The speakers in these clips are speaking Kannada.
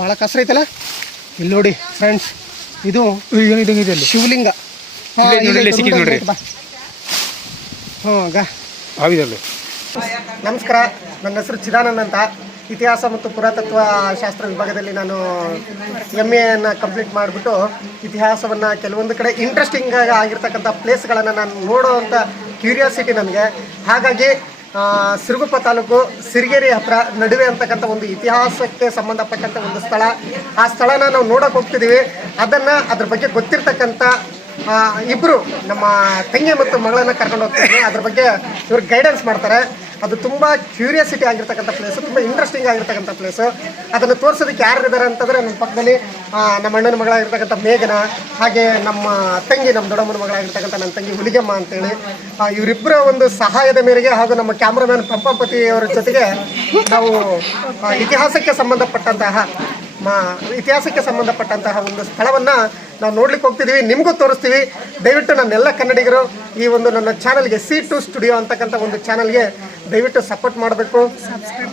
ಭಾಳ ಕಸರ ಐತಲ್ಲ. ಇಲ್ಲಿ ನೋಡಿ ಫ್ರೆಂಡ್ಸ್, ಇದು ಶಿವಲಿಂಗ. ನಮಸ್ಕಾರ, ನನ್ನ ಹೆಸರು ಚಿದಾನಂದ್ ಅಂತ. ಇತಿಹಾಸ ಮತ್ತು ಪುರಾತತ್ವ ಶಾಸ್ತ್ರ ವಿಭಾಗದಲ್ಲಿ ನಾನು MA ಕಂಪ್ಲೀಟ್ ಮಾಡಿಬಿಟ್ಟು ಇತಿಹಾಸವನ್ನು ಕೆಲವೊಂದು ಕಡೆ ಇಂಟ್ರೆಸ್ಟಿಂಗ್ ಆಗಿರ್ತಕ್ಕಂಥ ಪ್ಲೇಸ್ಗಳನ್ನು ನಾನು ನೋಡೋವಂಥ ಕ್ಯೂರಿಯಾಸಿಟಿ ನನಗೆ. ಹಾಗಾಗಿ ಸಿರುಗುಪ್ಪ ತಾಲೂಕು ಸಿರಿಗೆರೆ ಹತ್ರ ನಡುವೆ ಅಂತಕ್ಕಂಥ ಒಂದು ಇತಿಹಾಸಕ್ಕೆ ಸಂಬಂಧಪಟ್ಟಂಥ ಒಂದು ಸ್ಥಳ, ಆ ಸ್ಥಳನ ನಾವು ನೋಡೋಕೆ ಹೋಗ್ತಿದ್ದೀವಿ. ಅದ್ರ ಬಗ್ಗೆ ಗೊತ್ತಿರ್ತಕ್ಕಂಥ ಇಬ್ಬರು ನಮ್ಮ ತಂಗಿ ಮತ್ತು ಮಗಳನ್ನು ಕರ್ಕೊಂಡು ಹೋಗ್ತಿದ್ವಿ. ಅದ್ರ ಬಗ್ಗೆ ಇವ್ರು ಗೈಡೆನ್ಸ್ ಮಾಡ್ತಾರೆ. ಅದು ತುಂಬ ಕ್ಯೂರಿಯಾಸಿಟಿ ಆಗಿರ್ತಕ್ಕಂಥ ಪ್ಲೇಸು, ತುಂಬ ಇಂಟ್ರೆಸ್ಟಿಂಗ್ ಆಗಿರ್ತಕ್ಕಂಥ ಪ್ಲೇಸು. ಅದನ್ನು ತೋರಿಸೋದಕ್ಕೆ ಯಾರು ಇದ್ದಾರೆ ಅಂತಂದರೆ ನನ್ನ ಪಕ್ಕದಲ್ಲಿ ನಮ್ಮ ಅಣ್ಣನ ಮಗಳಾಗಿರ್ತಕ್ಕಂಥ ಮೇಘನ, ಹಾಗೆ ನಮ್ಮ ದೊಡ್ಡಮ್ಮನ ಮಗಳಾಗಿರ್ತಕ್ಕಂಥ ನನ್ನ ತಂಗಿ ಹುಲಿಗೆಮ್ಮ ಅಂತೇಳಿ. ಇವರಿಬ್ಬರ ಒಂದು ಸಹಾಯದ ಮೇರೆಗೆ ಹಾಗೂ ನಮ್ಮ ಕ್ಯಾಮ್ರಾಮನ್ ಪಂಪಪತಿ ಅವರ ಜೊತೆಗೆ ನಾವು ಇತಿಹಾಸಕ್ಕೆ ಸಂಬಂಧಪಟ್ಟಂತಹ ಒಂದು ಸ್ಥಳವನ್ನು ನಾವು ನೋಡ್ಲಿಕ್ಕೆ ಹೋಗ್ತಿದ್ದೀವಿ, ನಿಮಗೂ ತೋರಿಸ್ತೀವಿ. ದಯವಿಟ್ಟು ನನ್ನೆಲ್ಲ ಕನ್ನಡಿಗರು ಈ ಒಂದು ನನ್ನ ಚಾನಲ್ಗೆ C2 ಸ್ಟುಡಿಯೋ ಅಂತಕ್ಕಂಥ ಒಂದು ಚಾನಲ್ಗೆ ದಯವಿಟ್ಟು ಸಪೋರ್ಟ್ ಮಾಡಬೇಕು,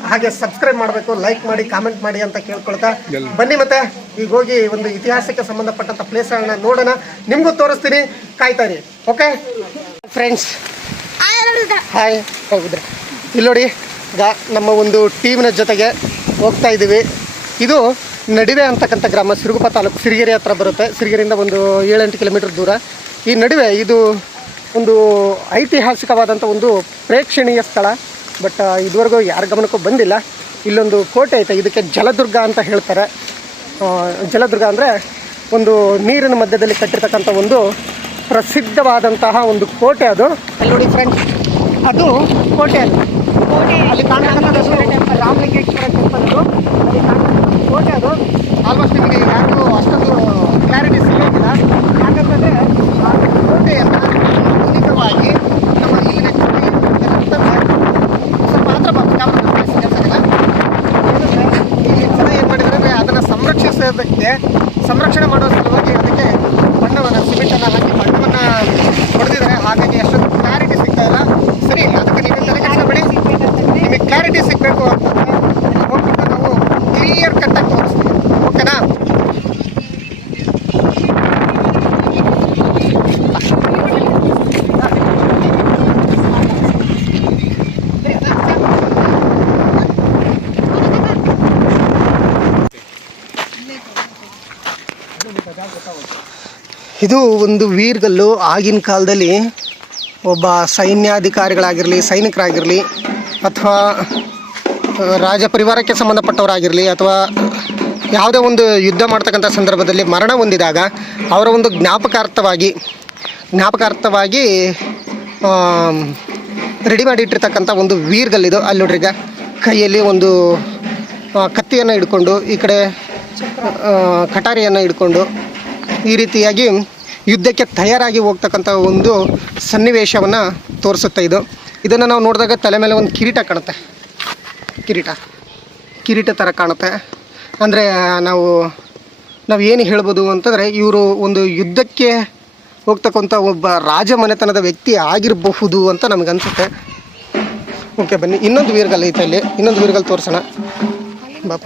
ಹಾಗೆ ಸಬ್ಸ್ಕ್ರೈಬ್ ಮಾಡಬೇಕು, ಲೈಕ್ ಮಾಡಿ, ಕಾಮೆಂಟ್ ಮಾಡಿ ಅಂತ ಕೇಳ್ಕೊಳ್ತಾ ಬನ್ನಿ. ಮತ್ತೆ ಈಗ ಹೋಗಿ ಒಂದು ಇತಿಹಾಸಕ್ಕೆ ಸಂಬಂಧಪಟ್ಟಂಥ ಪ್ಲೇಸ್ಗಳನ್ನ ನೋಡೋಣ, ನಿಮಗೂ ತೋರಿಸ್ತೀನಿ, ಕಾಯ್ತಾರಿ. Okay friends, hi. ಹೋಗಿದ್ರೆ ಇಲ್ಲಿ ನೋಡಿ, ನಮ್ಮ ಒಂದು ಟೀಮ್ನ ಜೊತೆಗೆ ಹೋಗ್ತಾ ಇದ್ದೀವಿ. ಇದು ನಡುವೆ ಅಂತಕ್ಕಂಥ ಗ್ರಾಮ, ಸಿರುಗುಪ್ಪ ತಾಲೂಕು, ಸಿರಿಗೆರೆ ಹತ್ರ ಬರುತ್ತೆ. ಸಿರಿಗೆರೆಯಿಂದ ಒಂದು 7-8 ಕಿಲೋಮೀಟರ್ ದೂರ. ಈ ನಡುವೆ ಇದು ಒಂದು ಐತಿಹಾಸಿಕವಾದಂಥ ಒಂದು ಪ್ರೇಕ್ಷಣೀಯ ಸ್ಥಳ. ಬಟ್ ಇದುವರೆಗೂ ಯಾರ ಗಮನಕ್ಕೂ ಬಂದಿಲ್ಲ. ಇಲ್ಲೊಂದು ಕೋಟೆ ಐತೆ, ಇದಕ್ಕೆ ಜಲದುರ್ಗ ಅಂತ ಹೇಳ್ತಾರೆ. ಜಲದುರ್ಗ ಅಂದರೆ ಒಂದು ನೀರಿನ ಮಧ್ಯದಲ್ಲಿ ಕಟ್ಟಿರ್ತಕ್ಕಂಥ ಒಂದು ಪ್ರಸಿದ್ಧವಾದಂತಹ ಒಂದು ಕೋಟೆ. ಅದು ಅಲ್ಲಿ ನೋಡಿ ಫ್ರೆಂಡ್ಸ್, ಅದು ಕೋಟೆ. ಅಲ್ಲಿ ಕಾಣತಕ್ಕಂಥದ್ದು ರಾಮಲಿಂಗೇಶ್ವರ ಟೆಂಪಲ್. ಅಲ್ಲಿ ಕಾಣತಕ್ಕಂಥ ಕೋಟೆ ಅದು. ಆಲ್ಮೋಸ್ಟ್ ನಿಮಗೆ ಯಾರಿಗೂ ಅಷ್ಟೊಂದು ಕ್ಲಾರಿಟಿ ಸಿಗೋದಿಲ್ಲ. ಯಾಕಂತಂದರೆ ಆ ಕೋಟೆಯನ್ನು ಆಧುನಿಕವಾಗಿ ನಮ್ಮ ಇಲ್ಲಿನ ಸ್ವಲ್ಪ ಮಾತ್ರ ಕೆಲಸದಿಲ್ಲ. ಇಲ್ಲಿ ಜನ ಏನು ಮಾಡಿದರೆ ಅದನ್ನು ಸಂರಕ್ಷಣೆ ಮಾಡೋ ಸಲುವಾಗಿ ಅದಕ್ಕೆ ಬಣ್ಣವನ್ನು, ಸಿಮೆಂಟನ್ನು ಹಾಕಿ ಬಣ್ಣವನ್ನು ಹೊಡೆದಿದ್ದಾರೆ. ಹಾಗಾಗಿ ಅಷ್ಟೊಂದು ಕ್ಲಾರಿಟಿ ಸಿಗ್ತಾ ಇಲ್ಲ. ಸರಿ, ಅದಕ್ಕೆ ನೀವೆಲ್ಲರೂ ಕೆಲಸ ಮಾಡಿ, ನಿಮಗೆ ಕ್ಲಾರಿಟಿ ಸಿಗಬೇಕು ಅಂತಂದರೆ ಹೋಗ್ಬಿಟ್ಟು ನಾವು ಕ್ಲಿಯರ್ ಕಟ್ಟಾಗಿ ತೋರಿಸ್ತೀವಿ. ಓಕೆನಾ? ಇದು ಒಂದು ವೀರ್ಗಲ್ಲು. ಆಗಿನ ಕಾಲದಲ್ಲಿ ಒಬ್ಬ ಸೈನ್ಯಾಧಿಕಾರಿಗಳಾಗಿರಲಿ, ಸೈನಿಕರಾಗಿರಲಿ, ಅಥವಾ ರಾಜ ಪರಿವಾರಕ್ಕೆ ಸಂಬಂಧಪಟ್ಟವರಾಗಿರಲಿ, ಅಥವಾ ಯಾವುದೇ ಒಂದು ಯುದ್ಧ ಮಾಡ್ತಕ್ಕಂಥ ಸಂದರ್ಭದಲ್ಲಿ ಮರಣ ಹೊಂದಿದಾಗ ಅವರ ಒಂದು ಜ್ಞಾಪಕಾರ್ಥವಾಗಿ ರೆಡಿ ಮಾಡಿಟ್ಟಿರ್ತಕ್ಕಂಥ ಒಂದು ವೀರ್ಗಲ್ಲಿದು. ಅಲ್ಲಿ ನೋಡ್ರಿ, ಈಗ ಕೈಯಲ್ಲಿ ಒಂದು ಕತ್ತಿಯನ್ನು ಹಿಡ್ಕೊಂಡು, ಈ ಕಡೆ ಕಟಾರಿಯನ್ನು ಹಿಡ್ಕೊಂಡು, ಈ ರೀತಿಯಾಗಿ ಯುದ್ಧಕ್ಕೆ ತಯಾರಾಗಿ ಹೋಗ್ತಕ್ಕಂಥ ಒಂದು ಸನ್ನಿವೇಶವನ್ನು ತೋರಿಸುತ್ತೆ ಇದು. ಇದನ್ನು ನಾವು ನೋಡಿದಾಗ ತಲೆ ಮೇಲೆ ಒಂದು ಕಿರೀಟ ಕಾಣುತ್ತೆ, ಕಿರೀಟ ಥರ ಕಾಣುತ್ತೆ. ಅಂದರೆ ನಾವು ಏನು ಹೇಳ್ಬೋದು ಅಂತಂದರೆ, ಇವರು ಒಂದು ಯುದ್ಧಕ್ಕೆ ಹೋಗ್ತಕ್ಕಂಥ ಒಬ್ಬ ರಾಜ ಮನೆತನದ ವ್ಯಕ್ತಿ ಆಗಿರಬಹುದು ಅಂತ ನಮಗನ್ಸುತ್ತೆ. ಓಕೆ, ಬನ್ನಿ. ಇನ್ನೊಂದು ವೀರ್ಗಲ್ ಐತೆ, ಇಲ್ಲಿ ಇನ್ನೊಂದು ವೀರ್ಗಲ್ ತೋರಿಸೋಣ. ಬಾಪ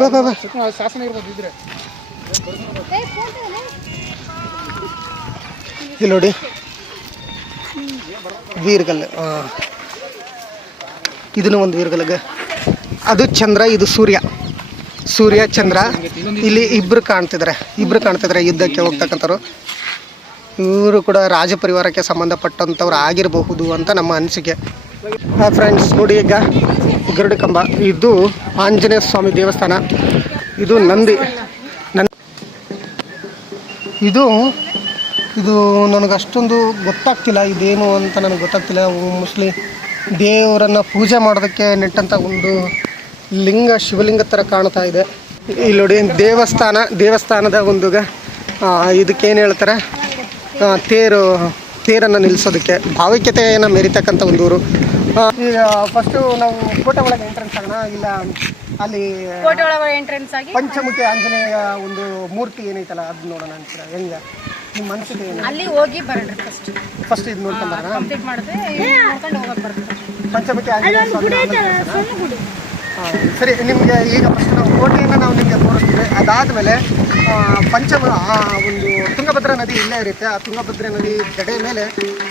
ಬಾ ಬಾ ಬಾ. ಶಾಸನ ಇರ್ಬೋದು ಇದ್ರೆ. ಇಲ್ಲಿ ನೋಡಿ, ವೀರ್ಗಲ್. ಇದನ್ನು ಒಂದು ವೀರ್ಗಲ್ಗ. ಅದು ಚಂದ್ರ, ಇದು ಸೂರ್ಯ ಚಂದ್ರ. ಇಲ್ಲಿ ಇಬ್ಬರು ಕಾಣ್ತಿದ್ದಾರೆ ಯುದ್ಧಕ್ಕೆ ಹೋಗ್ತಕ್ಕಂಥವ್ರು. ಇವರು ಕೂಡ ರಾಜ ಪರಿವಾರಕ್ಕೆ ಸಂಬಂಧಪಟ್ಟಂಥವ್ರು ಆಗಿರಬಹುದು ಅಂತ ನಮ್ಮ ಅನಿಸಿಕೆ. ಫ್ರೆಂಡ್ಸ್ ನೋಡಿ, ಈಗ ಗರುಡ ಕಂಬ, ಇದು ಆಂಜನೇಯ ಸ್ವಾಮಿ ದೇವಸ್ಥಾನ. ಇದು ನಂದಿ. ಇದು ನನಗೆ ಅಷ್ಟೊಂದು ಗೊತ್ತಾಗ್ತಿಲ್ಲ, ಇದೇನು ಅಂತ ನನಗೆ ಗೊತ್ತಾಗ್ತಿಲ್ಲ. ಮೋಸ್ಟ್ಲಿ ದೇವರನ್ನು ಪೂಜೆ ಮಾಡೋದಕ್ಕೆ ನೆಟ್ಟಂಥ ಒಂದು ಲಿಂಗ, ಶಿವಲಿಂಗ ಥರ ಕಾಣ್ತಾ ಇದೆ. ಇಲ್ಲಿ ನೋಡಿ, ದೇವಸ್ಥಾನದ ಒಂದು ಇದಕ್ಕೇನು ಹೇಳ್ತಾರೆ, ತೇರನ್ನು ನಿಲ್ಲಿಸೋದಕ್ಕೆ ಭಾವೈಕ್ಯತೆಯನ್ನು ಮೆರಿತಕ್ಕಂಥ ಒಂದು ಊರು. ಈಗ ಫಸ್ಟು ನಾವು ಕೋಟೆ ಒಳಗೆ ಎಂಟ್ರೆನ್ಸ್ ಆಗೋಣ. ಇಲ್ಲ, ಅಲ್ಲಿ ಕೋಟೆ ಒಳಗೆ ಎಂಟ್ರೆನ್ಸ್ ಆಗಿ ಪಂಚಮುಖಿ ಆಂಜನೇಯ ಒಂದು ಮೂರ್ತಿ ಏನೈತಲ್ಲ, ಅದು ನೋಡೋಣ ಅಂತೀರ? ಹೆಂಗೆ ನಿಮ್ಮ ಮನಸ್ಸಿಗೆ? ಅಲ್ಲಿ ಹೋಗಿ ಬರೋಣ. ಫಸ್ಟ್ ಇದು ನೋಡ್ಕೊಂಡು ಕಂಪ್ಲೀಟ್ ಮಾಡಿದ್ರೆ ನೋಡ್ಕೊಂಡು ಹೋಗೋಕೆ ಬರುತ್ತೆ. ಪಂಚಮುಖಿ ಆಂಜನೇಯ ಸ್ವಾಮಿ ಸರಿ, ನಿಮಗೆ ಈಗ ಫಸ್ಟ್ ನಾವು ಕೋಟೆಯನ್ನು ನಾವು ನಿಮಗೆ ತೋರಿಸ್ತೀವಿ. ಅದಾದಮೇಲೆ ಪಂಚಮ ಒಂದು ತುಂಗಭದ್ರಾ ನದಿ ಇಲ್ಲೇ ಇರುತ್ತೆ. ಆ ತುಂಗಭದ್ರಾ ನದಿ ದಡೆ ಮೇಲೆ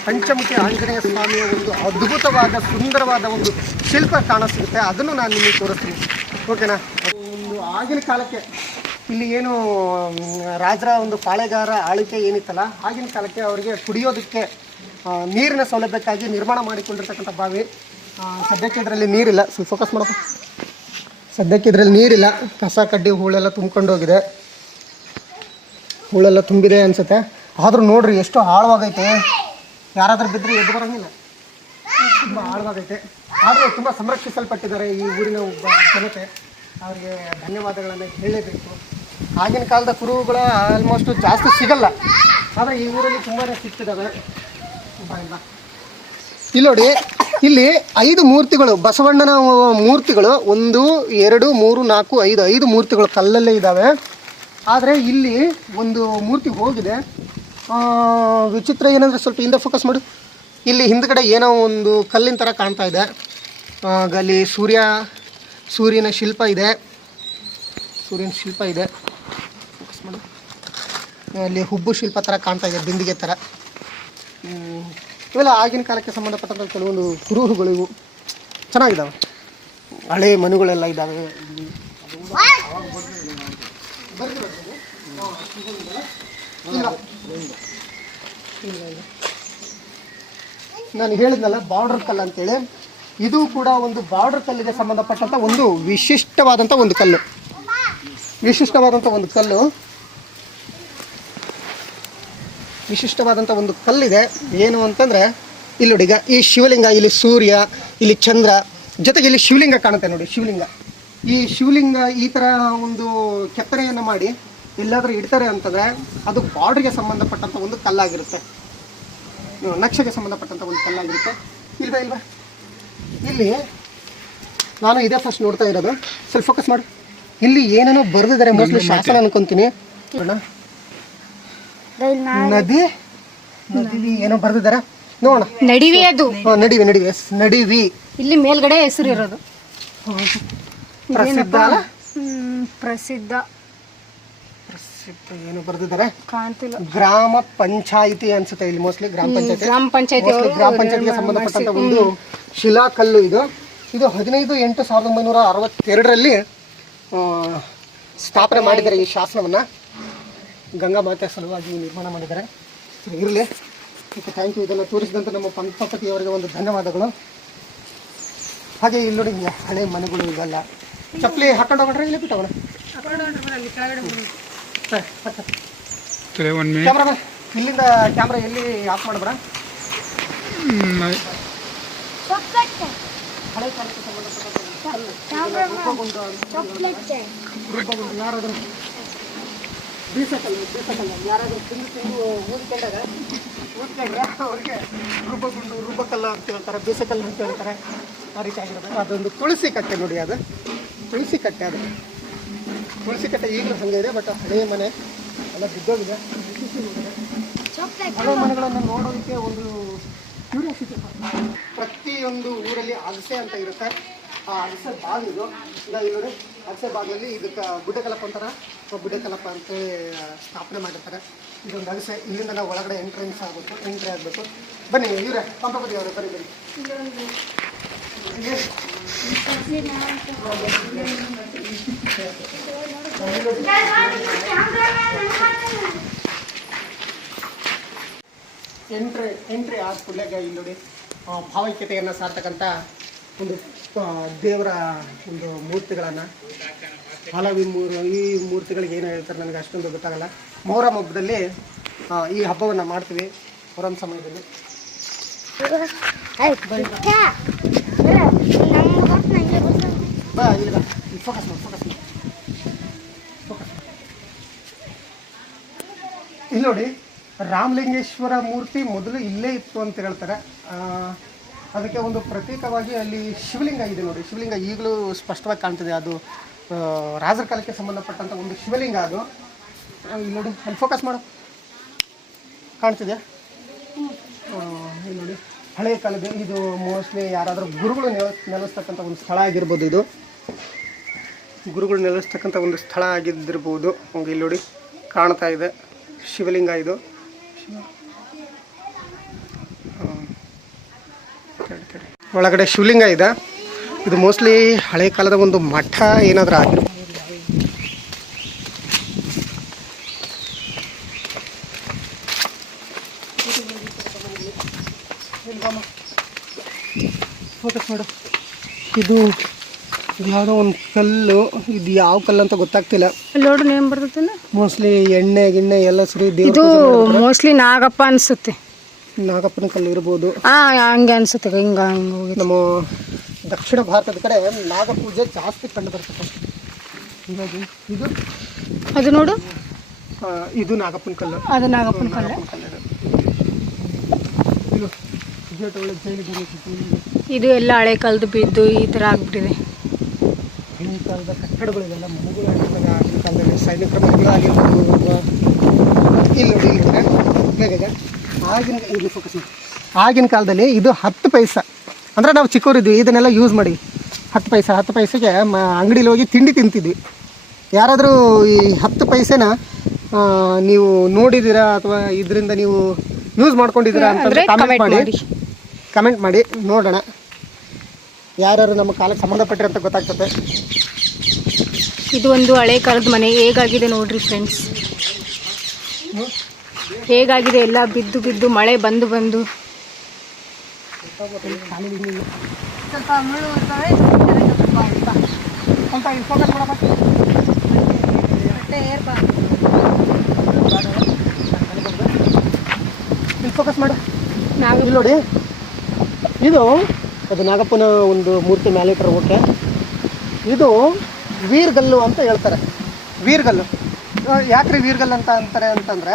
ಪಂಚಮುಖಿ ಆಂಜನೇಯ ಸ್ವಾಮಿಯ ಒಂದು ಅದ್ಭುತವಾದ ಸುಂದರವಾದ ಒಂದು ಶಿಲ್ಪ ಕಾಣಿಸುತ್ತೆ. ಅದನ್ನು ನಾನು ನಿಮಗೆ ತೋರಿಸ್ತೀನಿ, ಓಕೆನಾ? ಒಂದು ಆಗಿನ ಕಾಲಕ್ಕೆ ಇಲ್ಲಿ ಏನು ರಾಜರ ಒಂದು ಪಾಳೆಗಾರ ಆಳ್ವಿಕೆ ಏನಿತ್ತಲ್ಲ, ಆಗಿನ ಕಾಲಕ್ಕೆ ಅವರಿಗೆ ಕುಡಿಯೋದಕ್ಕೆ ನೀರಿನ ಸೌಲಭ್ಯಕ್ಕಾಗಿ ನಿರ್ಮಾಣ ಮಾಡಿಕೊಂಡಿರ್ತಕ್ಕಂಥ ಬಾವಿ. ಸದ್ಯಕ್ಕೆ ಇದರಲ್ಲಿ ನೀರಿಲ್ಲ, ಸ್ವಲ್ಪ ಫೋಕಸ್ ಮಾಡಪ್ಪ. ಸದ್ಯಕ್ಕೆ ಇದರಲ್ಲಿ ನೀರಿಲ್ಲ, ಕಸ ಕಡ್ಡಿ ಹೂಳೆಲ್ಲ ತುಂಬ್ಕೊಂಡು ಹೋಗಿದೆ, ಹೂಳೆಲ್ಲ ತುಂಬಿದೆ ಅನಿಸುತ್ತೆ. ಆದರೂ ನೋಡ್ರಿ ಎಷ್ಟು ಆಳವಾಗೈತೆ, ಯಾರಾದರೂ ಬಿದ್ದರೆ ಎದ್ದು ಬರೋಂಗಿಲ್ಲ, ತುಂಬ ಆಳವಾಗೈತೆ. ಆದರೂ ತುಂಬ ಸಂರಕ್ಷಿಸಲ್ಪಟ್ಟಿದ್ದಾರೆ ಈ ಊರಿನ ಒಬ್ಬ ಜನತೆ. ಅವರಿಗೆ ಧನ್ಯವಾದಗಳನ್ನು ಹೇಳಲೇಬೇಕು. ಆಗಿನ ಕಾಲದ ಕುರುಹುಗಳು ಆಲ್ಮೋಸ್ಟ್ ಜಾಸ್ತಿ ಸಿಗಲ್ಲ, ಆದರೆ ಈ ಊರಲ್ಲಿ ತುಂಬಾ ಸಿಗ್ತಿದ್ದಾವೆ. ಇಲ್ಲಿ ನೋಡಿ, ಇಲ್ಲಿ 5 ಮೂರ್ತಿಗಳು, ಬಸವಣ್ಣನ ಮೂರ್ತಿಗಳು 1 2 3 4 5 ಮೂರ್ತಿಗಳು ಕಲ್ಲಲ್ಲೇ ಇದ್ದಾವೆ. ಆದರೆ ಇಲ್ಲಿ ಒಂದು ಮೂರ್ತಿ ಹೋಗಿದೆ. ವಿಚಿತ್ರ ಏನಂದರೆ, ಸ್ವಲ್ಪ ಹಿಂದೆ ಫೋಕಸ್ ಮಾಡು. ಇಲ್ಲಿ ಹಿಂದ್ಗಡೆ ಏನೋ ಒಂದು ಕಲ್ಲಿನ ಥರ ಕಾಣ್ತಾ ಇದೆ. ಅಲ್ಲಿ ಸೂರ್ಯನ ಶಿಲ್ಪ ಇದೆ, ಸೂರ್ಯನ ಶಿಲ್ಪ ಇದೆ. ಫೋಕಸ್ ಮಾಡು. ಅಲ್ಲಿ ಹುಬ್ಬು ಶಿಲ್ಪ ಥರ ಕಾಣ್ತಾ ಇದೆ, ಬಿಂದಿಗೆ ಥರ. ಇವೆಲ್ಲ ಆಗಿನ ಕಾಲಕ್ಕೆ ಸಂಬಂಧಪಟ್ಟಂಥ ಕೆಲವೊಂದು ಕುರುಹುಗಳು. ಇವು ಚೆನ್ನಾಗಿದ್ದಾವೆ, ಹಳೆ ಮನೆಗಳೆಲ್ಲ ಇದ್ದಾವೆ. ನಾನು ಹೇಳಿದ್ನಲ್ಲ ಬಾರ್ಡರ್ ಕಲ್ಲು ಅಂತೇಳಿ, ಇದು ಕೂಡ ಒಂದು ಬಾರ್ಡರ್ ಕಲ್ಲಿಗೆ ಸಂಬಂಧಪಟ್ಟಂಥ ಒಂದು ವಿಶಿಷ್ಟವಾದಂಥ ಒಂದು ಕಲ್ಲು. ವಿಶಿಷ್ಟವಾದಂಥ ಒಂದು ಕಲ್ಲಿದೆ. ಏನು ಅಂತಂದರೆ, ಇಲ್ಲಿ ನೋಡಿ, ಈಗ ಈ ಶಿವಲಿಂಗ, ಇಲ್ಲಿ ಸೂರ್ಯ, ಇಲ್ಲಿ ಚಂದ್ರ, ಜೊತೆಗೆ ಇಲ್ಲಿ ಶಿವಲಿಂಗ ಕಾಣುತ್ತೆ ನೋಡಿ. ಈ ಶಿವಲಿಂಗ ಈ ಥರ ಒಂದು ಕೆತ್ತನೆಯನ್ನು ಮಾಡಿ ಎಲ್ಲಾದರೂ ಇಡ್ತಾರೆ ಅಂತಂದರೆ ಅದು ಬಾರ್ಡ್ರಿಗೆ ಸಂಬಂಧಪಟ್ಟಂಥ ಒಂದು ಕಲ್ಲಾಗಿರುತ್ತೆ, ನಕ್ಷೆಗೆ ಸಂಬಂಧಪಟ್ಟಂಥ ಒಂದು ಕಲ್ಲಾಗಿರುತ್ತೆ. ಇಲ್ವಾ ಇಲ್ಲಿ ನಾನು ಇದೇ ಫಸ್ಟ್ ನೋಡ್ತಾ ಇರೋದು. ಸ್ವಲ್ಪ ಫೋಕಸ್ ಮಾಡಿ. ಇಲ್ಲಿ ಏನೇನೋ ಬರೆದಿದ್ದಾರೆ, ಮೋಸ್ಟ್ಲಿ ಶಾಸನ ಅನ್ಕೊಂತೀನಿ. ನದಿ ಏನೋ ಬರೆದಿದ್ದಾರೆ, ನೋಡೋಣ. ನಡಿವಿ, ಅದು ನಡಿವಿ. ಇಲ್ಲಿ ಮೇಲ್ಗಡೆ ಹೆಸರು ಇರೋದು. ಪ್ರಸಿದ್ಧ ಏನು ಬರೆದಿದ್ದಾರೆ ಕಾಣ್ತಿಲ್ಲ. ಗ್ರಾಮ ಪಂಚಾಯಿತಿ ಅನ್ಸುತ್ತೆ ಇಲ್ಲಿ, ಮೋಸ್ಟ್ಲಿ ಗ್ರಾಮ ಪಂಚಾಯತಿಗೆ ಸಂಬಂಧಪಟ್ಟಂತ ಒಂದು ಶಿಲಾಕಲ್ಲು ಇದು. 15/8/1962 ಸ್ಥಾಪನೆ ಮಾಡಿದ್ದಾರೆ ಈ ಶಾಸನವನ್ನು. ಗಂಗಾ ಮಾತೆ ಸಲುವಾಗಿ ನಿರ್ಮಾಣ ಮಾಡಿದ್ದಾರೆ. ಇರಲಿ, ಥ್ಯಾಂಕ್ ಯು. ಇದನ್ನು ತೋರಿಸಿದಂಥ ನಮ್ಮ ಪಂಪಪತಿಯವರಿಗೆ ಒಂದು ಧನ್ಯವಾದಗಳು. ಹಾಗೆ ಇಲ್ಲಿ ನೋಡಿ, ಹಳೆ ಮನೆಗಳು ಇವೆಲ್ಲ. ಚಪ್ಪಲಿ ಹಾಕೊಂಡು ಹೋಗ್ರೆ ಇಲ್ಲ ಬಿಟ್ಟವಣ. ಕ್ಯಾಮ್ರಾ ಇಲ್ಲಿಂದ ಕ್ಯಾಮ್ರಾ ಎಲ್ಲಿ ಆಫ್ ಮಾಡಬೇಡ. ಹಳೆ ಕಾಲಕ್ಕೆ ಸಂಬಂಧಪಟ್ಟ ಯಾರಾದರೂ ಬೀಸಕಲ್ಲು ಯಾರಾದರೂ ತಿಂದು ಊದ್ಕೊಂಡ್ರೆ ಅವ್ರಿಗೆ ರುಬ್ಬಕಲ್ಲು ಅಂತ ಹೇಳ್ತಾರೆ, ಬೀಸಕಲ್ಲು ಅಂತ ಹೇಳ್ತಾರೆ. ಆ ರೀತಿ ಆಗಿರ್ಬೇಕು. ಅದೊಂದು ತುಳಸಿ ಕಟ್ಟೆ ನೋಡಿ, ಅದು ತುಳಸಿ ಕಟ್ಟೆ ಈಗಲೂ ಹಾಗೆ ಇದೆ. ಬಟ್ ಹಳೆಯ ಮನೆ ಎಲ್ಲ ಬಿದ್ದೋಗಿದೆ. ಹಳೆ ಮನೆಗಳನ್ನು ನೋಡೋದಕ್ಕೆ ಒಂದು ಕ್ಯೂರಿಯಾಸಿಟಿ. ಪ್ರತಿಯೊಂದು ಊರಲ್ಲಿ ಅಗಸೆ ಅಂತ ಇರುತ್ತೆ. ಆ ಅಗಸೆ ಬಾಗಿಲು ಇಲ್ಲಿ ನೋಡಿ, ಅಗಸೆ ಬಾಗಿಲಲ್ಲಿ ಇದಕ್ಕೆ ಗುಡ್ಡಕಲಪ ಅಂತಾರೆ. ಗುಡ್ಡಕಲಪ ಅಂತ ಸ್ಥಾಪನೆ ಮಾಡಿರ್ತಾರೆ. ಇದೊಂದು ಅಗಸೆ. ಇಲ್ಲಿಂದ ನಾವು ಒಳಗಡೆ ಎಂಟ್ರಿ ಆಗಬೇಕು. ಬನ್ನಿ ಇವರೇ, ಪಂಪಪತಿ ಅವರೇ, ಬನ್ನಿ. ಎಂಟ್ರಿ ಆದ ಕೂಡಲೇ ಇಲ್ಲಿ ನೋಡಿ, ಭಾವೈಕ್ಯತೆಯನ್ನು ಸಾರ್ತಕ್ಕಂಥ ಒಂದು ದೇವರ ಒಂದು ಮೂರ್ತಿಗಳನ್ನು, ಈ ಮೂರ್ತಿಗಳಿಗೆ ಏನು ಹೇಳ್ತಾರೆ ನನಗೆ ಅಷ್ಟೊಂದು ಗೊತ್ತಾಗಲ್ಲ. ಮೊಹರಂ ಹಬ್ಬದಲ್ಲಿ ಈ ಹಬ್ಬವನ್ನು ಮಾಡ್ತೀವಿ. ಮೊಹರಂ ಸಮಯದಲ್ಲಿ ಫೋಕಸ್ ಮಾಡಿ. ಇಲ್ಲಿ ನೋಡಿ, ರಾಮಲಿಂಗೇಶ್ವರ ಮೂರ್ತಿ ಮೊದಲು ಇಲ್ಲೇ ಇತ್ತು ಅಂತ ಹೇಳ್ತಾರೆ. ಅದಕ್ಕೆ ಒಂದು ಪ್ರತೀಕವಾಗಿ ಅಲ್ಲಿ ಶಿವಲಿಂಗ ಇದೆ ನೋಡಿ. ಶಿವಲಿಂಗ ಈಗಲೂ ಸ್ಪಷ್ಟವಾಗಿ ಕಾಣ್ತಿದೆ. ಅದು ರಾಜರ ಕಾಲಕ್ಕೆ ಸಂಬಂಧಪಟ್ಟಂಥ ಒಂದು ಶಿವಲಿಂಗ. ಅದು ಇಲ್ಲಿ ನೋಡಿ, ಅಲ್ಲಿ ಫೋಕಸ್ ಮಾಡು, ಕಾಣ್ತಿದೆ. ಇಲ್ಲಿ ನೋಡಿ, ಹಳೆಯ ಕಾಲದ ಇದು ಮೋಸ್ಟ್ಲಿ ಯಾರಾದರೂ ಗುರುಗಳು ನೆಲೆಸ್ತಕ್ಕಂಥ ಒಂದು ಸ್ಥಳ ಆಗಿರ್ಬೋದು ಇದು. ಗುರುಗಳು ನೆಲೆಸ್ತಕ್ಕಂಥ ಒಂದು ಸ್ಥಳ ಆಗಿದ್ದಿರ್ಬೋದು. ಇಲ್ಲಿ ನೋಡಿ ಕಾಣ್ತಾ ಇದೆ ಶಿವಲಿಂಗ ಇದು. ಒಳಗಡೆ ಶಿವಲಿಂಗ ಇದೆ. ಇದು ಮೋಸ್ಟ್ಲಿ ಹಳೆ ಕಾಲದ ಒಂದು ಮಠ ಏನಾದರೂ ಆಗಿರ್ಬೋದು. ಫೋಕಸ್ ಮಾಡು. ಇದು ಯಾವುದೋ ಒಂದು ಕಲ್ಲು, ಇದು ಯಾವ ಕಲ್ಲು ಅಂತ ಗೊತ್ತಾಗ್ತಿಲ್ಲ. ನೋಡು ನೇಮ್ ಬರ್ತೈತೆ. ಮೋಸ್ಟ್ಲಿ ಎಣ್ಣೆ ಗಿಣ್ಣೆ ಎಲ್ಲ ಸರಿ. ಇದು ಮೋಸ್ಟ್ಲಿ ನಾಗಪ್ಪ ಅನ್ಸುತ್ತೆ. ನಾಗಪ್ಪನ ಕಲ್ಲು ಇರ್ಬೋದು. ಹಂಗೆ ಅನ್ಸುತ್ತೆ. ಹಿಂಗ ಹೋಗಿ ನಮ್ಮ ದಕ್ಷಿಣ ಭಾರತದ ಕಡೆ ನಾಗ ಪೂಜೆ ಜಾಸ್ತಿ ಕಂಡು ಬರ್ತದೆ. ಹೀಗಾಗಿ ಇದು ಅದು ನೋಡು, ಇದು ನಾಗಪ್ಪನ ಕಲ್ಲು. ಅದು ನಾಗಪ್ಪನ ಕಲ್ಲು. ಇದು ಎಲ್ಲ ಹಳೆ ಕಾಲದ ಬಿದ್ದು ಈ ಥರ ಆಗ್ಬಿಟ್ಟಿದೆ. ಹಳೆ ಕಾಲದ ಕಟ್ಟಡಗಳಿಗೆಲ್ಲ ಮನೆಗಳು ಆಗಿನ ಕಾಲದಲ್ಲಿ ಸೈನಿಕರ ಮನೆಗಳು ಆಗಿರ್ಬೋದು. ಇಲ್ಲಿ ಆಗಿನ ಕಾಲದಲ್ಲಿ ಇದು 10 ಪೈಸೆ. ಅಂದರೆ ನಾವು ಚಿಕ್ಕವರಿದ್ವಿ, ಇದನ್ನೆಲ್ಲ ಯೂಸ್ ಮಾಡಿ 10 ಪೈಸೆಗೆ ಅಂಗಡಿಲಿ ಹೋಗಿ ತಿಂಡಿ ತಿಂತಿದ್ವಿ. ಯಾರಾದರೂ ಈ 10 ಪೈಸೆನ ನೀವು ನೋಡಿದ್ದೀರಾ ಅಥವಾ ಇದರಿಂದ ನೀವು ಯೂಸ್ ಮಾಡ್ಕೊಂಡಿದ್ದೀರಾ ಅಂತಂದರೆ ಕಮೆಂಟ್ ಮಾಡಿ ನೋಡೋಣ. ಯಾರ್ಯಾರು ನಮ್ಮ ಕಾಲಕ್ಕೆ ಸಂಬಂಧಪಟ್ಟಿರಂತ ಗೊತ್ತಾಗ್ತದೆ. ಇದು ಒಂದು ಹಳೆ ಕಾಲದ ಮನೆ ಹೇಗಾಗಿದೆ ನೋಡ್ರಿ ಫ್ರೆಂಡ್ಸ್. ಹೇಗಾಗಿದೆ ಎಲ್ಲ ಬಿದ್ದು ಬಿದ್ದು ಮಳೆ ಬಂದು ಬಂದು. ಸ್ವಲ್ಪ ಮುಳ್ಳು ಇರ್ತವೆ. ಫೋಕಸ್ ಮಾಡು. ಇಲ್ಲಿ ನೋಡಿ, ಇದು ಅದು ನಾಗಪ್ಪನ ಒಂದು ಮೂರ್ತಿ ಮೇಲೆ ಇಟ್ಟರೆ ಓಕೆ. ಇದು ವೀರ್ಗಲ್ಲು ಅಂತ ಹೇಳ್ತಾರೆ. ವೀರ್ಗಲ್ಲು ಯಾಕ್ರಿ ವೀರ್ಗಲ್ಲು ಅಂತ ಅಂತಾರೆ ಅಂತಂದರೆ,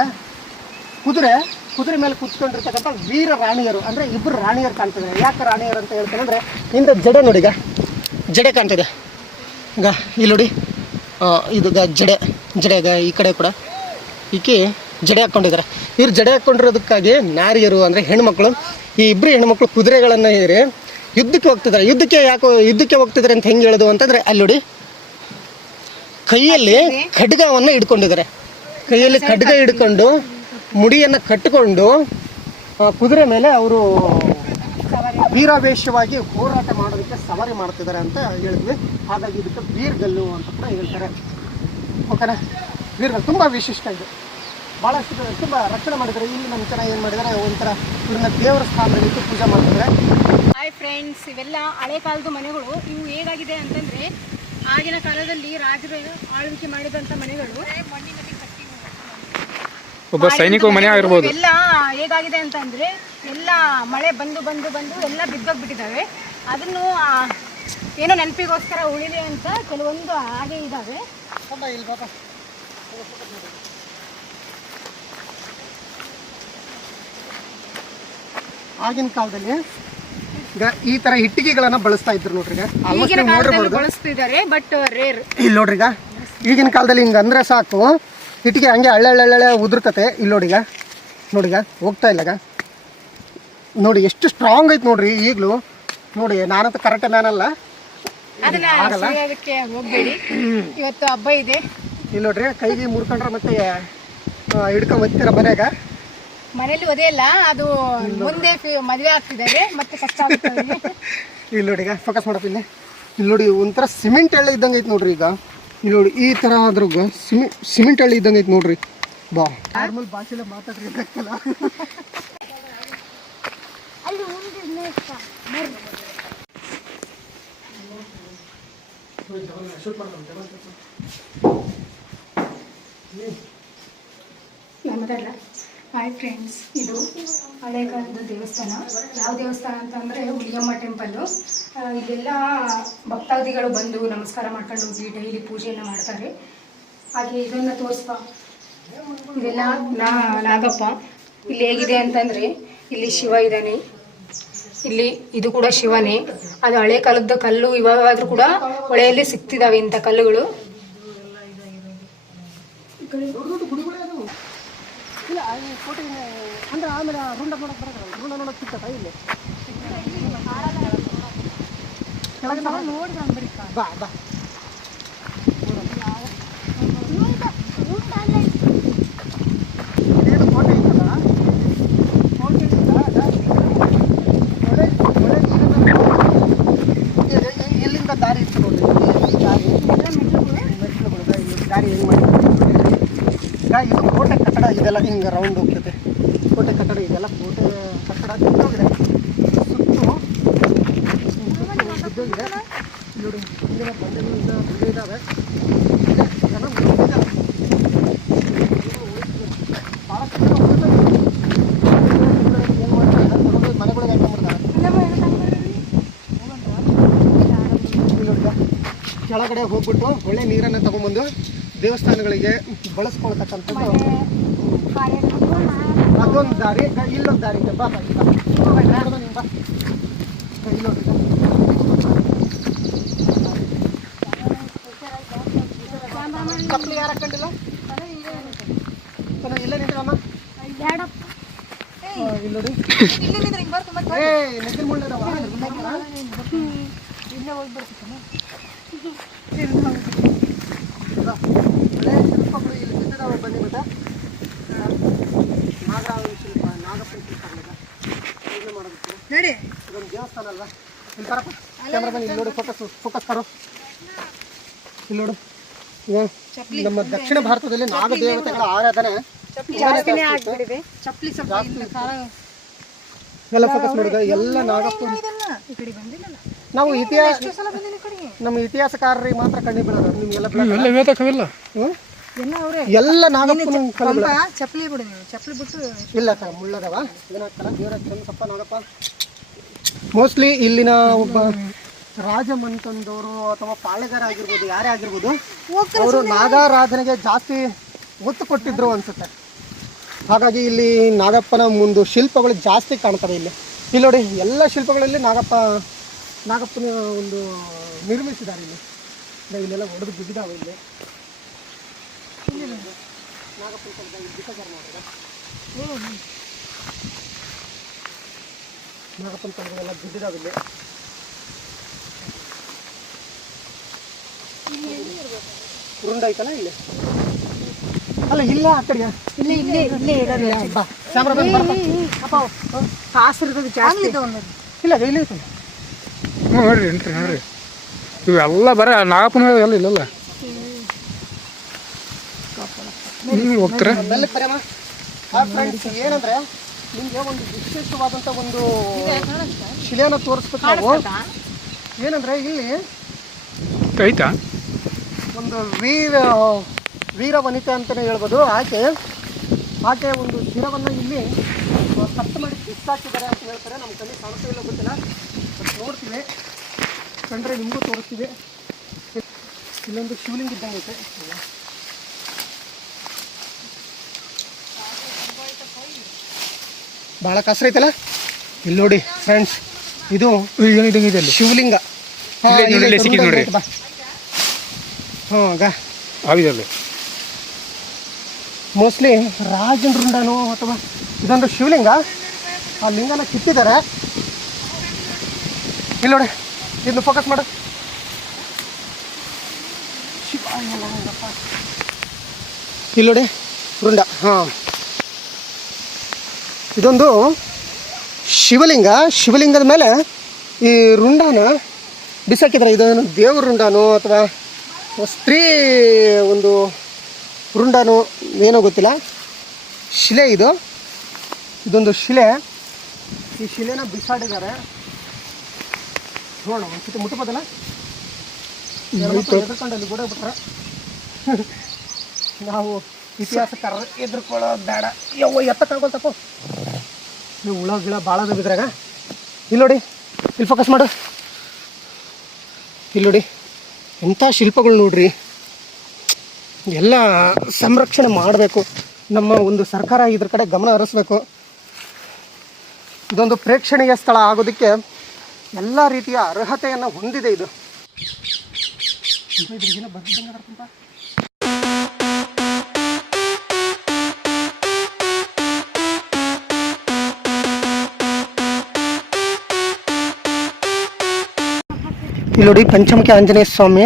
ಕುದುರೆ ಮೇಲೆ ಕೂತ್ಕೊಂಡಿರ್ತಕ್ಕಂಥ ವೀರ ರಾಣಿಯರು, ಅಂದರೆ ಇಬ್ಬರು ರಾಣಿಯರು ಕಾಣ್ತಿದ್ದಾರೆ. ಯಾಕೆ ರಾಣಿಯರು ಅಂತ ಹೇಳ್ತಾರೆ ಅಂದರೆ, ಹಿಂದೆ ಜಡೆ ನೋಡಿ, ಈಗ ಜಡೆ ಕಾಣ್ತಿದೆ. ಈಗ ಇಲ್ಲಿ ನೋಡಿ, ಇದು ಜಡೆ ಈ ಕಡೆ ಕೂಡ ಈಕೆ ಜಡೆ ಹಾಕ್ಕೊಂಡಿದ್ದಾರೆ. ಇವ್ರು ಜಡೆ ಹಾಕ್ಕೊಂಡಿರೋದಕ್ಕಾಗಿ ನಾರಿಯರು ಅಂದರೆ ಹೆಣ್ಮಕ್ಳು, ಈ ಇಬ್ಬರು ಹೆಣ್ಮಕ್ಳು ಕುದುರೆಗಳನ್ನು ಏರಿ ಯುದ್ಧಕ್ಕೆ ಹೋಗ್ತಿದ್ದಾರೆ. ಯುದ್ಧಕ್ಕೆ ಹೋಗ್ತಿದ್ದಾರೆ ಅಂತ ಹೆಂಗೆ ಹೇಳೋದು ಅಂತಂದರೆ, ಅಲ್ಲಿ ನೋಡಿ ಕೈಯಲ್ಲಿ ಖಡ್ಗವನ್ನು ಹಿಡ್ಕೊಂಡಿದ್ದಾರೆ. ಕೈಯಲ್ಲಿ ಖಡ್ಗ ಹಿಡ್ಕೊಂಡು ಮುಡಿಯನ್ನು ಕಟ್ಟಿಕೊಂಡು ಕುದುರೆ ಮೇಲೆ ಅವರು ವೀರಾವೇಶವಾಗಿ ಹೋರಾಟ ಮಾಡೋದಕ್ಕೆ ಸವಾರಿ ಮಾಡ್ತಿದ್ದಾರೆ ಅಂತ ಹೇಳಿದ್ವಿ. ಹಾಗಾಗಿ ಇದಕ್ಕೆ ವೀರ್ಗಲ್ಲು ಅಂತ ಕೂಡ ಹೇಳ್ತಾರೆ. ಓಕೆನಾ? ವೀರ್ಗಲ್ಲು ತುಂಬ ವಿಶಿಷ್ಟ ಇದೆ. ಭಾಳಷ್ಟು ತುಂಬ ರಕ್ಷಣೆ ಮಾಡಿದ್ದಾರೆ. ಇಲ್ಲಿ ನಮ್ಮ ಜನ ಏನು ಮಾಡಿದ್ದಾರೆ, ಒಂಥರ ಇವ್ರನ್ನ ದೇವರ ಸ್ಥಾನದಲ್ಲಿ ಪೂಜೆ ಮಾಡ್ತಿದ್ದಾರೆ. ಹಾಯ್ ಫ್ರೆಂಡ್ಸ್, ಇವೆಲ್ಲ ಹಳೆ ಕಾಲದ ಮನೆಗಳು. ಇವು ಹೇಗಾಗಿದೆ ಅಂತಂದರೆ, ಆಗಿನ ಕಾಲದಲ್ಲಿ ರಾಜರು ಆಳ್ವಿಕೆ ಮಾಡಿದಂಥ ಮನೆಗಳು ಒಬ್ಬ ಸೈನಿಕ ಮನೆ ಆಗಿರ್ಬೋದು. ಎಲ್ಲ ಹೇಗಾಗಿದೆ ಅಂತಂದರೆ, ಎಲ್ಲ ಮಳೆ ಬಂದು ಬಂದು ಬಂದು ಎಲ್ಲ ಬಿದ್ದೋಗ್ಬಿಟ್ಟಿದ್ದಾವೆ. ಅದನ್ನು ಏನೋ ನೆನಪಿಗೋಸ್ಕರ ಉಳಿದೆ ಅಂತ ಕೆಲವೊಂದು ಹಾಗೆ ಇದ್ದಾವೆ. ಆಗಿನ ಕಾಲದಲ್ಲಿ ಈಗ ಈ ತರ ಇಟ್ಟಿಗೆಗಳನ್ನ ಬಳಸ್ತಾ ಇದ್ರು ನೋಡ್ರಿ. ಈಗಿನ ಕಾಲದಲ್ಲಿ ಬಳಸ್ತಿದ್ದಾರೆ, ಬಟ್ ರೇರ್. ಇಲ್ಲಿ ನೋಡ್ರಿ, ಈಗ ಈಗಿನ ಕಾಲದಲ್ಲಿ ಹಿಂಗೆ ಅಂದ್ರೆ ಸಾಕು, ಇಟ್ಟಿಗೆ ಹಂಗೆ ಹಳ್ಳೆ ಉದುರ್ತತೆ. ಇಲ್ಲಿ ನೋಡಿಗ ಹೋಗ್ತಾ ಇಲ್ಲ. ನೋಡಿ ಎಷ್ಟು ಸ್ಟ್ರಾಂಗ್ ಐತೆ ನೋಡ್ರಿ. ಈಗಲೂ ನೋಡಿ, ನಾನಂತ ಕರೆಕ್ಟ್ ನಾನಲ್ಲ, ಅದಕ್ಕೆ ಹೋಗ್ಬೇಡಿ. ಇವತ್ತು ಹಬ್ಬ ಇದೆ. ಇಲ್ಲಿ ನೋಡ್ರಿ, ಕೈಗೆ ಮುರ್ಕೊಂಡ್ರೆ ಮತ್ತೆ ಹಿಡ್ಕೊಂಡ್ ಬರ್ತೀರ ಮನೆಯಲ್ಲಿ ಒದೆಯಲ್ಲ, ಅದು ಮುಂದೆ ಮದುವೆ ಆಗ್ತಿದ್ದಾರೆ, ಮತ್ತೆ ಕಷ್ಟ ಆಗ್ತದೆ. ಇಲ್ಲಿ ನೋಡಿ, ಈಗ ಫೋಕಸ್ ಮಾಡಪ್ಪ. ಇಲ್ಲಿ ನೋಡಿ, ಒಂಥರ ಸಿಮೆಂಟ್ ಎಳ್ಳೆ ಇದ್ದಂಗೆ ಐತೆ ನೋಡ್ರಿ. ಈಗ ಇಲ್ಲಿ ನೋಡಿ, ಈ ಥರ ಆದ್ರೂ ಸಿಮೆಂಟ್ ಎಳ್ಳೆ ಇದ್ದಂಗೆ ಐತೆ ನೋಡ್ರಿ. ಬಾ ನಾರ್ಮಲ್ ಭಾಷೆಲ್ಲ ಮಾತಾಡ್ರಿ ಇದ್ದಕ್ಕಲ್ಲ. ಹಾಯ್ ಫ್ರೆಂಡ್ಸ್, ಇದು ಹಳೆ ಕಾಲದ ದೇವಸ್ಥಾನ. ಯಾವ ದೇವಸ್ಥಾನ ಅಂತಂದರೆ ಹುಲಿಯಮ್ಮ ಟೆಂಪಲ್ಲು. ಇಲ್ಲೆಲ್ಲ ಭಕ್ತಾದಿಗಳು ಬಂದು ನಮಸ್ಕಾರ ಮಾಡ್ಕೊಂಡು ಹೋಗಿ ಡೈಲಿ ಪೂಜೆಯನ್ನು ಮಾಡ್ತಾರೆ. ಹಾಗೆ ಇದನ್ನು ತೋರಿಸ್ಪ, ಇದೆಲ್ಲ ನಾಗಪ್ಪ. ಇಲ್ಲಿ ಹೇಗಿದೆ ಅಂತಂದರೆ, ಇಲ್ಲಿ ಶಿವ ಇದ್ದಾನೆ, ಇಲ್ಲಿ ಇದು ಕೂಡ ಶಿವನೇ. ಅದು ಹಳೆ ಕಾಲದ ಕಲ್ಲು. ಇವಾಗಾದರೂ ಕೂಡ ಹೊಳೆಯಲ್ಲಿ ಸಿಗ್ತಿದ್ದಾವೆ ಇಂಥ ಕಲ್ಲುಗಳು. ಇಲ್ಲ ಕೋಟೆ ಅಂದ್ರೆ ಆಮೇಲೆ ರುಂಡ ನೋಡಕ್ಕೆ ಬರೋಲ್ಲ. ರುಂಡ ನೋಡಕ್ಕೆ ಸಿಗ್ತದ ಇಲ್ಲಿ ಕೆಳಗೆ ನೋಡಿ ಬಾ ಬಾ. ಇದೆಲ್ಲ ಹಿಂಗೆ ರೌಂಡ್ ಹೋಗ್ತೈತೆ. ಕೋಟೆ ಕಟ್ಟಡ ಇದೆಲ್ಲ ಕೋಟೆ ಕಟ್ಟಡ ಬಿದ್ದೋಗಿದೆ, ಸುತ್ತು ಬಿದ್ದೋಗಿದೆ ನೋಡಿ. ಇಲ್ಲಿನ ಬಂಡೆಗಳಿಂದ ಬಿದ್ದಿದ್ದಾವೆ, ಜನ ಮುಳುಗಿದ್ದಾರೆ. ಭಾಳಷ್ಟು ಜನ ಉಳಿತಾರೆ. ಏನು ಮಾಡ್ತಾರೆ ತಗೊಂಡು ಮನೆಗಳಿಗೆ ಹಾಕೊಂಡ್ಬಿಡ್ತಾರೆ. ಕೆಳಗಡೆ ಹೋಗ್ಬಿಟ್ಟು ಒಳ್ಳೆ ನೀರನ್ನು ತಗೊಂಡ್ಬಂದು ದೇವಸ್ಥಾನಗಳಿಗೆ ಬಳಸ್ಕೊಳ್ತಕ್ಕಂಥದ್ದು ಅದೊಂದು ದಾರಿ. ಇಲ್ಲೊಂದು ದಾರಿ ಇದೆ, ಬಾ ಬಾ ಬಾ. ಇಲ್ಲೊಂದು ಚಪ್ಪಲಿ ಯಾರು ಹಾಕೊಂಡಿಲ್ಲ, ಇಲ್ಲೇ ನಿಂತ್ರಮ್ಮ. ಇಲ್ಲಿ ನೋಡಿ, ನೆಚ್ಚಿನ ಮುಳ್ಳದವ ಇಲ್ಲೇ ಹೋಗ್ಬಿಡ್ತೀನಿ. ಒಳ್ಳೆ ಶಿಲ್ಪಗಳು ಇಲ್ಲಿ ಬಿದ್ದಿದ್ದಾವೆ. ಬನ್ನಿ ಮತ್ತೆ ಶಿಲ್ಪ, ನಾಗಪ್ಪನ ಶಿಲ್ಪ ಪೂಜೆ ಮಾಡೋದಕ್ಕೆ ನೋಡಿ. ಇದೊಂದು ದೇವಸ್ಥಾನ ಅಲ್ವಾ? ಇಲ್ಲಿ ಬರಪ್ಪ ಕ್ಯಾಮ್ರಾಮನ್, ಇಲ್ಲಿ ನೋಡಿ, ಫೋಕಸ್ ಕರೋ. ಇಲ್ಲಿ ನೋಡು, ಈಗ ನಮ್ಮ ದಕ್ಷಿಣ ಭಾರತದಲ್ಲಿ ನಾಗ ದೇವತೆಗಳ ಆರಾಧನೆ ಎಲ್ಲ ಫೋಕಸ್ ಮಾಡಿದ ಎಲ್ಲ ನಾಗಪ್ಪ. ನಾವು ನಮ್ಮ ಇತಿಹಾಸಕಾರರಿಗೆ ಮಾತ್ರ ಕಣ್ಣಿ ಬೀಳೋದು, ನಿಮ್ಗೆಲ್ಲ ಎಲ್ಲ ನಾಗಪ್ಪನ ಚಪ್ಪಲಿ ಚಪ್ಪಲಿ ಬಿಟ್ಟು ಇಲ್ಲ ಸರ್, ಮುಳ್ಳದವ ಏನಾಗ್ತಾರ ದೇವರ ಚಂದ್ರಪ್ಪ ನಾಗಪ್ಪ. ಮೋಸ್ಟ್ಲಿ ಇಲ್ಲಿನ ಒಬ್ಬ ರಾಜಮಂತಂದವರು ಅಥವಾ ಪಾಳೆಗಾರ ಆಗಿರ್ಬೋದು, ಯಾರೇ ಆಗಿರ್ಬೋದು, ಅವರು ನಾಗಾರಾಧನೆಗೆ ಜಾಸ್ತಿ ಒತ್ತು ಕೊಟ್ಟಿದ್ರು ಅನ್ಸುತ್ತೆ. ಹಾಗಾಗಿ ಇಲ್ಲಿ ನಾಗಪ್ಪನ ಒಂದು ಶಿಲ್ಪಗಳು ಜಾಸ್ತಿ ಕಾಣ್ತವೆ. ಇಲ್ಲಿ ನೋಡಿ, ಎಲ್ಲ ಶಿಲ್ಪಗಳಲ್ಲಿ ನಾಗಪ್ಪನ ಒಂದು ನಿರ್ಮಿಸಿದ್ದಾರೆ. ಇಲ್ಲೆಲ್ಲ ಒಡೆದು ಬಿದ್ದಿದ್ದಾವೆ. ಇಲ್ಲಿ ನಾಗಪ್ಪನ ವಿಸರ್ಜನೆ ಮಾಡಿದ್ರೆ ನಾಗಪ್ಪನ ಕಡೆಗಳೆಲ್ಲ ಬಿದ್ದಿದ್ದಾವೆ. ಇಲ್ಲಿ ಉರುಂಡ ಐತಲ್ಲ ಇಲ್ಲಿ, ಅಲ್ಲ ಇಲ್ಲ ಆ ಕಡೆ ಇಲ್ಲ ಇಲ್ಲಿ ಐತಲ್ಲ. ನೋಡ್ರಿ ಎಂಟ್ರಿ ನೋಡ್ರಿ, ಇವೆಲ್ಲ ಬರ ನಾಗಪ್ಪನ ಎಲ್ಲ ಇಲ್ಲಲ್ಲ. ನೀವು ಹೋಗ್ತಾರೆ ಏನಂದ್ರೆ ನಿಮ್ಗೆ ಒಂದು ವಿಶೇಷವಾದಂಥ ಒಂದು ಶಿಲೆಯನ್ನು ತೋರಿಸ್ಬೇಕು ನಾವು. ಏನಂದ್ರೆ ಇಲ್ಲಿ ಐತಾ ಒಂದು ವೀರ ವನಿತೆ ಅಂತಲೇ ಹೇಳ್ಬೋದು. ಆಕೆ ಒಂದು ಶಿರವನ್ನು ಇಲ್ಲಿ ಕಟ್ ಮಾಡಿ ಬಿಸಾಕಿದ್ದಾರೆ ಅಂತ ಹೇಳ್ತಾರೆ. ನಮ್ಮ ಕಣ್ಣಿ ಕಾಣ್ತಾ ಇಲ್ಲ ಗೊತ್ತಿಲ್ಲ, ಬಟ್ ನೋಡ್ತೀವಿ, ಕಂಡ್ರೆ ನಿಮಗೂ ತೋರಿಸ್ತೀವಿ. ಇಲ್ಲೊಂದು ಶಿವಲಿಂಗ ಇದ್ದಂಗೆ ಐತೆ. ಭಾಳ ಕಷ್ಟ ಐತಲ್ಲ. ಇಲ್ಲಿ ನೋಡಿ ಫ್ರೆಂಡ್ಸ್, ಇದು ಶಿವಲಿಂಗ. ನೋಡ್ರಿ ಮೋಸ್ಟ್ಲಿ ರಾಜನ ರುಂಡನೋ ಅಥವಾ ಇದೊಂದು ಶಿವಲಿಂಗ. ಆ ಲಿಂಗನ ಕಿತ್ತಿದ್ದಾರೆ. ಇಲ್ಲಿ ನೋಡಿ, ಇದನ್ನು ಫೋಕಸ್ ಮಾಡು. ಇಲ್ಲಿ ನೋಡಿ ರುಂಡ. ಇದೊಂದು ಶಿವಲಿಂಗದ ಮೇಲೆ ಈ ರುಂಡನ ಬಿಸಾಕಿದ್ದಾರೆ. ಇದನ್ನು ದೇವ್ರ ರುಂಡನೋ ಅಥವಾ ಸ್ತ್ರೀ ಒಂದು ರುಂಡನೋ ಏನೋ ಗೊತ್ತಿಲ್ಲ. ಶಿಲೆ ಇದೊಂದು ಶಿಲೆ. ಈ ಶಿಲೆನ ಬಿಸಾಡಿದ್ದಾರೆ. ನೋಡೋಣ ಒಂದ್ಸತಿ ಮುಟ್ಟಬೋದಲ್ಲ. ಎದುರ್ಕೊಂಡಲ್ಲಿ ಕೂಡ ಬಿಟ್ರೆ ನಾವು ಇತಿಹಾಸಕಾರರು ಎದುರ್ಕೊಳ್ಳೋದು ಬೇಡ. ಎತ್ತಕ್ಕಾಗೋಲ್ತಪ್ಪ, ನೀವು ಹುಳ ಗಿಳ ಭಾಳ ಬಿದ್ರಾಗ. ಇಲ್ಲಿ ನೋಡಿ, ಇಲ್ಲಿ ಫೋಕಸ್ ಮಾಡು. ಇಲ್ಲಿ ನೋಡಿ, ಎಂಥ ಶಿಲ್ಪಗಳು ನೋಡ್ರಿ. ಎಲ್ಲ ಸಂರಕ್ಷಣೆ ಮಾಡಬೇಕು. ನಮ್ಮ ಒಂದು ಸರ್ಕಾರ ಇದ್ರ ಕಡೆ ಗಮನ ಹರಿಸ್ಬೇಕು. ಇದೊಂದು ಪ್ರೇಕ್ಷಣೀಯ ಸ್ಥಳ ಆಗೋದಕ್ಕೆ ಎಲ್ಲ ರೀತಿಯ ಅರ್ಹತೆಯನ್ನು ಹೊಂದಿದೆ ಇದು. ಇಲ್ಲಿ ನೋಡಿ, ಪಂಚಮುಖಿ ಆಂಜನೇಯ ಸ್ವಾಮಿ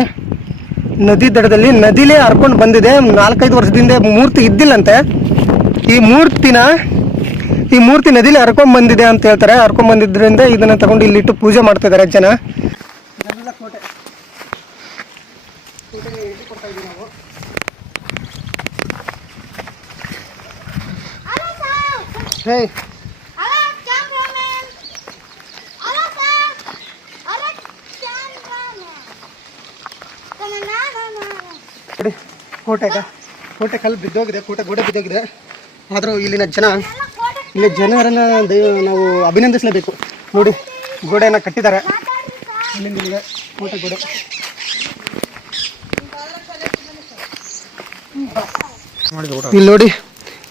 ನದಿ ದಡದಲ್ಲಿ ನದಿಲೇ ಹರ್ಕೊಂಡು ಬಂದಿದೆ. 4-5 ವರ್ಷದಿಂದ ಮೂರ್ತಿ ಇದ್ದಿಲ್ಲಂತೆ. ಈ ಮೂರ್ತಿ ನದಿಲಿ ಹರ್ಕೊಂಡ್ ಬಂದಿದೆ ಅಂತ ಹೇಳ್ತಾರೆ. ಹರ್ಕೊಂಡ್ ಬಂದಿದ್ರಿಂದ ಇದನ್ನ ತಗೊಂಡು ಇಲ್ಲಿಟ್ಟು ಪೂಜೆ ಮಾಡ್ತಾ ಇದ್ದಾರೆ ಜನ. ಕೋಟೆ ಕೊಡ್ತಾ ಇದೀವಿ ನಾವು. ಹೇ ನೋಡಿ ಕೋಟೆ ಕಲ್ಲು ಬಿದ್ದೋಗಿದೆ, ಕೋಟೆ ಗೋಡೆ ಬಿದ್ದೋಗಿದೆ. ಆದರೂ ಇಲ್ಲಿನ ಜನರನ್ನು ನಾವು ಅಭಿನಂದಿಸಲೇಬೇಕು. ನೋಡಿ ಗೋಡೆಯನ್ನು ಕಟ್ಟಿದ್ದಾರೆ, ಇಲ್ಲಿಂದ ಕೋಟೆ ಗೋಡೆ. ಇಲ್ಲಿ ನೋಡಿ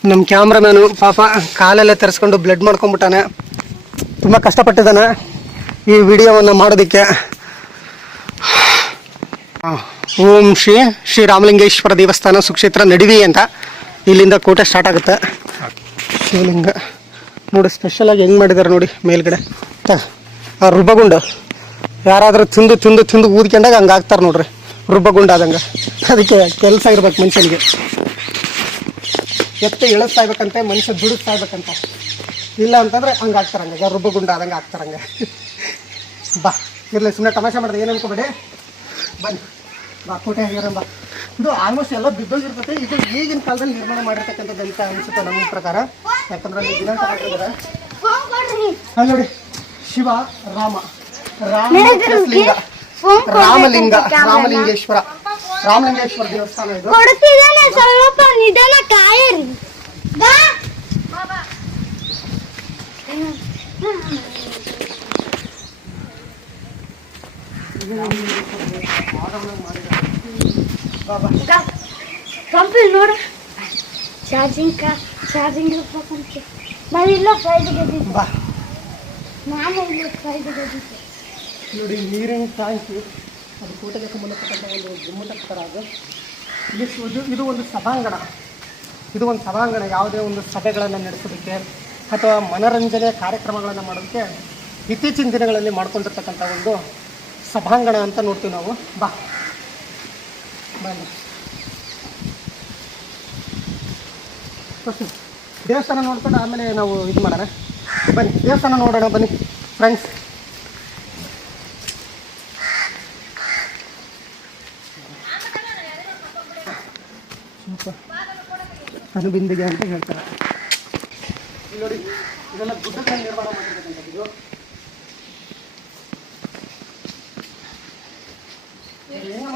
ನಮ್ಮ ಕ್ಯಾಮ್ರಾಮ್ಯಾನು ಪಾಪ ಕಾಲೆಲ್ಲ ತರಿಸ್ಕೊಂಡು ಬ್ಲಡ್ ಮಾಡ್ಕೊಂಡ್ಬಿಟ್ಟಾನೆ, ತುಂಬ ಕಷ್ಟಪಟ್ಟಿದ್ದಾನೆ ಈ ವಿಡಿಯೋವನ್ನು ಮಾಡೋದಕ್ಕೆ. ಓಂ ಶ್ರೀ ರಾಮಲಿಂಗೇಶ್ವರ ದೇವಸ್ಥಾನ ಸುಕ್ಷೇತ್ರ ನಡಿವಿ ಅಂತ ಇಲ್ಲಿಂದ ಕೋಟೆ ಸ್ಟಾರ್ಟ್ ಆಗುತ್ತೆ. ಶಿವಲಿಂಗ ನೋಡಿ ಸ್ಪೆಷಲಾಗಿ ಹೆಂಗೆ ಮಾಡಿದ್ದಾರೆ ನೋಡಿ ಮೇಲ್ಗಡೆ. ಆ ರುಬ್ಬಗುಂಡ ಯಾರಾದರೂ ತಿಂದು ಊದ್ಕೊಂಡಾಗ ಹಂಗೆ ಆಗ್ತಾರೆ ನೋಡ್ರಿ, ರುಬ್ಬಗುಂಡ ಆದಂಗೆ. ಅದಕ್ಕೆ ಕೆಲಸ ಇರ್ಬೇಕು ಮನುಷ್ಯನಿಗೆ, ಎತ್ತೆ ಇಳಿಸ್ತಾ ಇರ್ಬೇಕಂತೆ, ಮನುಷ್ಯ ದುಡಿಸ್ತಾ ಇರ್ಬೇಕಂತ. ಇಲ್ಲ ಅಂತಂದರೆ ಹಂಗೆ ಆಗ್ತಾರಂಗೆ, ರುಬ್ಬಗುಂಡ ಆದಂಗೆ ಆಗ್ತಾರಂಗೆ. ಬಾ ಇರಲಿ, ಸುಮ್ಮನೆ ತಮಾಷೆ ಮಾಡಿದೆ, ಏನು ಅನ್ಕೋಬೇಡಿ. ಬನ್ನಿ ಬಾ, ಕೋಟೆ ಆಗಿರೋ ಬಾ. ಇದು ಆಲ್ಮೋಸ್ಟ್ ಎಲ್ಲ ಬಿದ್ದೋಗಿರ್ತೈತೆ. ಇದು ಈಗಿನ ಕಾಲದಲ್ಲಿ ನಿರ್ಮಾಣ ಮಾಡಿರ್ತಕ್ಕಂಥದ್ದು ಅಂತ ಅನಿಸುತ್ತೆ ನಮ್ಮ ಪ್ರಕಾರ, ಯಾಕಂದ್ರೆ ಅಲ್ಲಿ ದಿನಾಂಕ ಹಾಕಿದ್ದಾರೆ. ಅಲ್ಲಿ ನೋಡಿ ಶಿವ ರಾಮಲಿಂಗೇಶ್ವರ ದೇವಸ್ಥಾನ ಇದು. ನೋಡು ಚಾರ್ಜಿಂಗ್ ನಾವಿಲ್ಲ ಬಾ ನಾನು ನೋಡಿ ನೀರಿನ ಟ್ಯಾಂಕಿ, ಅದು ಕೋಟೆಗೆ ಸಂಬಂಧಪಟ್ಟಂಥ ಒಂದು ಗುಮ್ಮಟ ಥರ ಅದು. ಇದು ಒಂದು ಸಭಾಂಗಣ. ಯಾವುದೇ ಒಂದು ಸಭೆಗಳನ್ನು ನಡೆಸೋದಕ್ಕೆ ಅಥವಾ ಮನೋರಂಜನೆ ಕಾರ್ಯಕ್ರಮಗಳನ್ನು ಮಾಡೋದಕ್ಕೆ ಇತ್ತೀಚಿನ ದಿನಗಳಲ್ಲಿ ಮಾಡ್ಕೊಂಡಿರ್ತಕ್ಕಂಥ ಒಂದು ಸಭಾಂಗಣ ಅಂತ ನೋಡ್ತೀವಿ ನಾವು. ಬಾ ಬನ್ನಿ, ದೇವಸ್ಥಾನ ನೋಡ್ಕೊಂಡು ಆಮೇಲೆ ನಾವು ಇದು ಮಾಡೋಣ. ಬನ್ನಿ ದೇವಸ್ಥಾನ ನೋಡೋಣ ಬನ್ನಿ ಫ್ರೆಂಡ್ಸ್. ಅನುಬಿಂದಿಗೆ ಅಂತ ಹೇಳ್ತಾರೆ. ಇಲ್ಲಿ ನೋಡಿ ಇದೆಲ್ಲ ಗುಡ್ಡಗಳನ್ನು ನಿರ್ಮಾಣ ಮಾಡಿರ್ತಕ್ಕಂಥದ್ದು.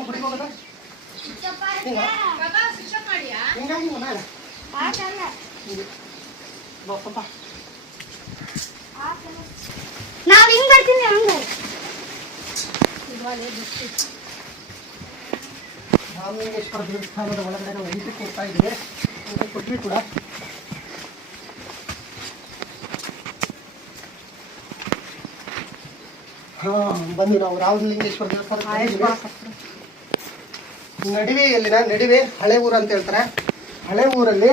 ಗುಡಿಗೆ ಹೋಗೋದ ಹಿಂಗಾಗಿ ನಾವು ಹಿಂಗೆ ಬರ್ತೀನಿ ಹಂಗೆ. ರಾಮಲಿಂಗೇಶ್ವರ ದೇವಸ್ಥಾನದ ಒಳಗಡೆ ನಾವು ಎಂಟ್ರಿ ಕೊಡ್ತಾ ಇದ್ದೀವಿ, ಕೊಟ್ವಿ ಕೂಡ. ಬಂದು ನಾವು ರಾಮಲಿಂಗೇಶ್ವರ ದೇವಸ್ಥಾನ ನಡಿವೆ ಹಳೆ ಊರು ಅಂತ ಹೇಳ್ತಾರೆ. ಹಳೆ ಊರಲ್ಲಿ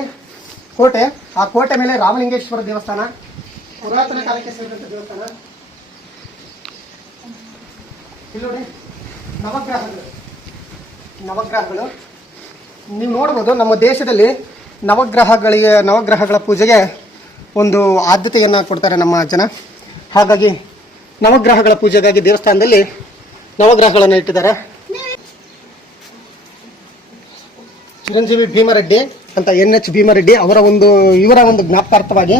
ಕೋಟೆ, ಆ ಕೋಟೆ ಮೇಲೆ ರಾಮಲಿಂಗೇಶ್ವರ ದೇವಸ್ಥಾನ, ಪುರಾತನ ಕಾಲಕ್ಕೆ ಸೇರಿದಂಥ ದೇವಸ್ಥಾನ. ಇಲ್ಲಿ ನೋಡಿ ನವಗ್ರಹಗಳು ನೀವು ನೋಡ್ಬೋದು. ನಮ್ಮ ದೇಶದಲ್ಲಿ ನವಗ್ರಹಗಳ ಪೂಜೆಗೆ ಒಂದು ಆದ್ಯತೆಯನ್ನು ಕೊಡ್ತಾರೆ ನಮ್ಮ ಜನ. ಹಾಗಾಗಿ ನವಗ್ರಹಗಳ ಪೂಜೆಗಾಗಿ ದೇವಸ್ಥಾನದಲ್ಲಿ ನವಗ್ರಹಗಳನ್ನು ಇಟ್ಟಿದ್ದಾರೆ. ಚಿರಂಜೀವಿ ಭೀಮರೆಡ್ಡಿ ಅಂತ NH ಭೀಮರೆಡ್ಡಿ ಇವರ ಒಂದು ಜ್ಞಾಪಕಾರ್ಥವಾಗಿ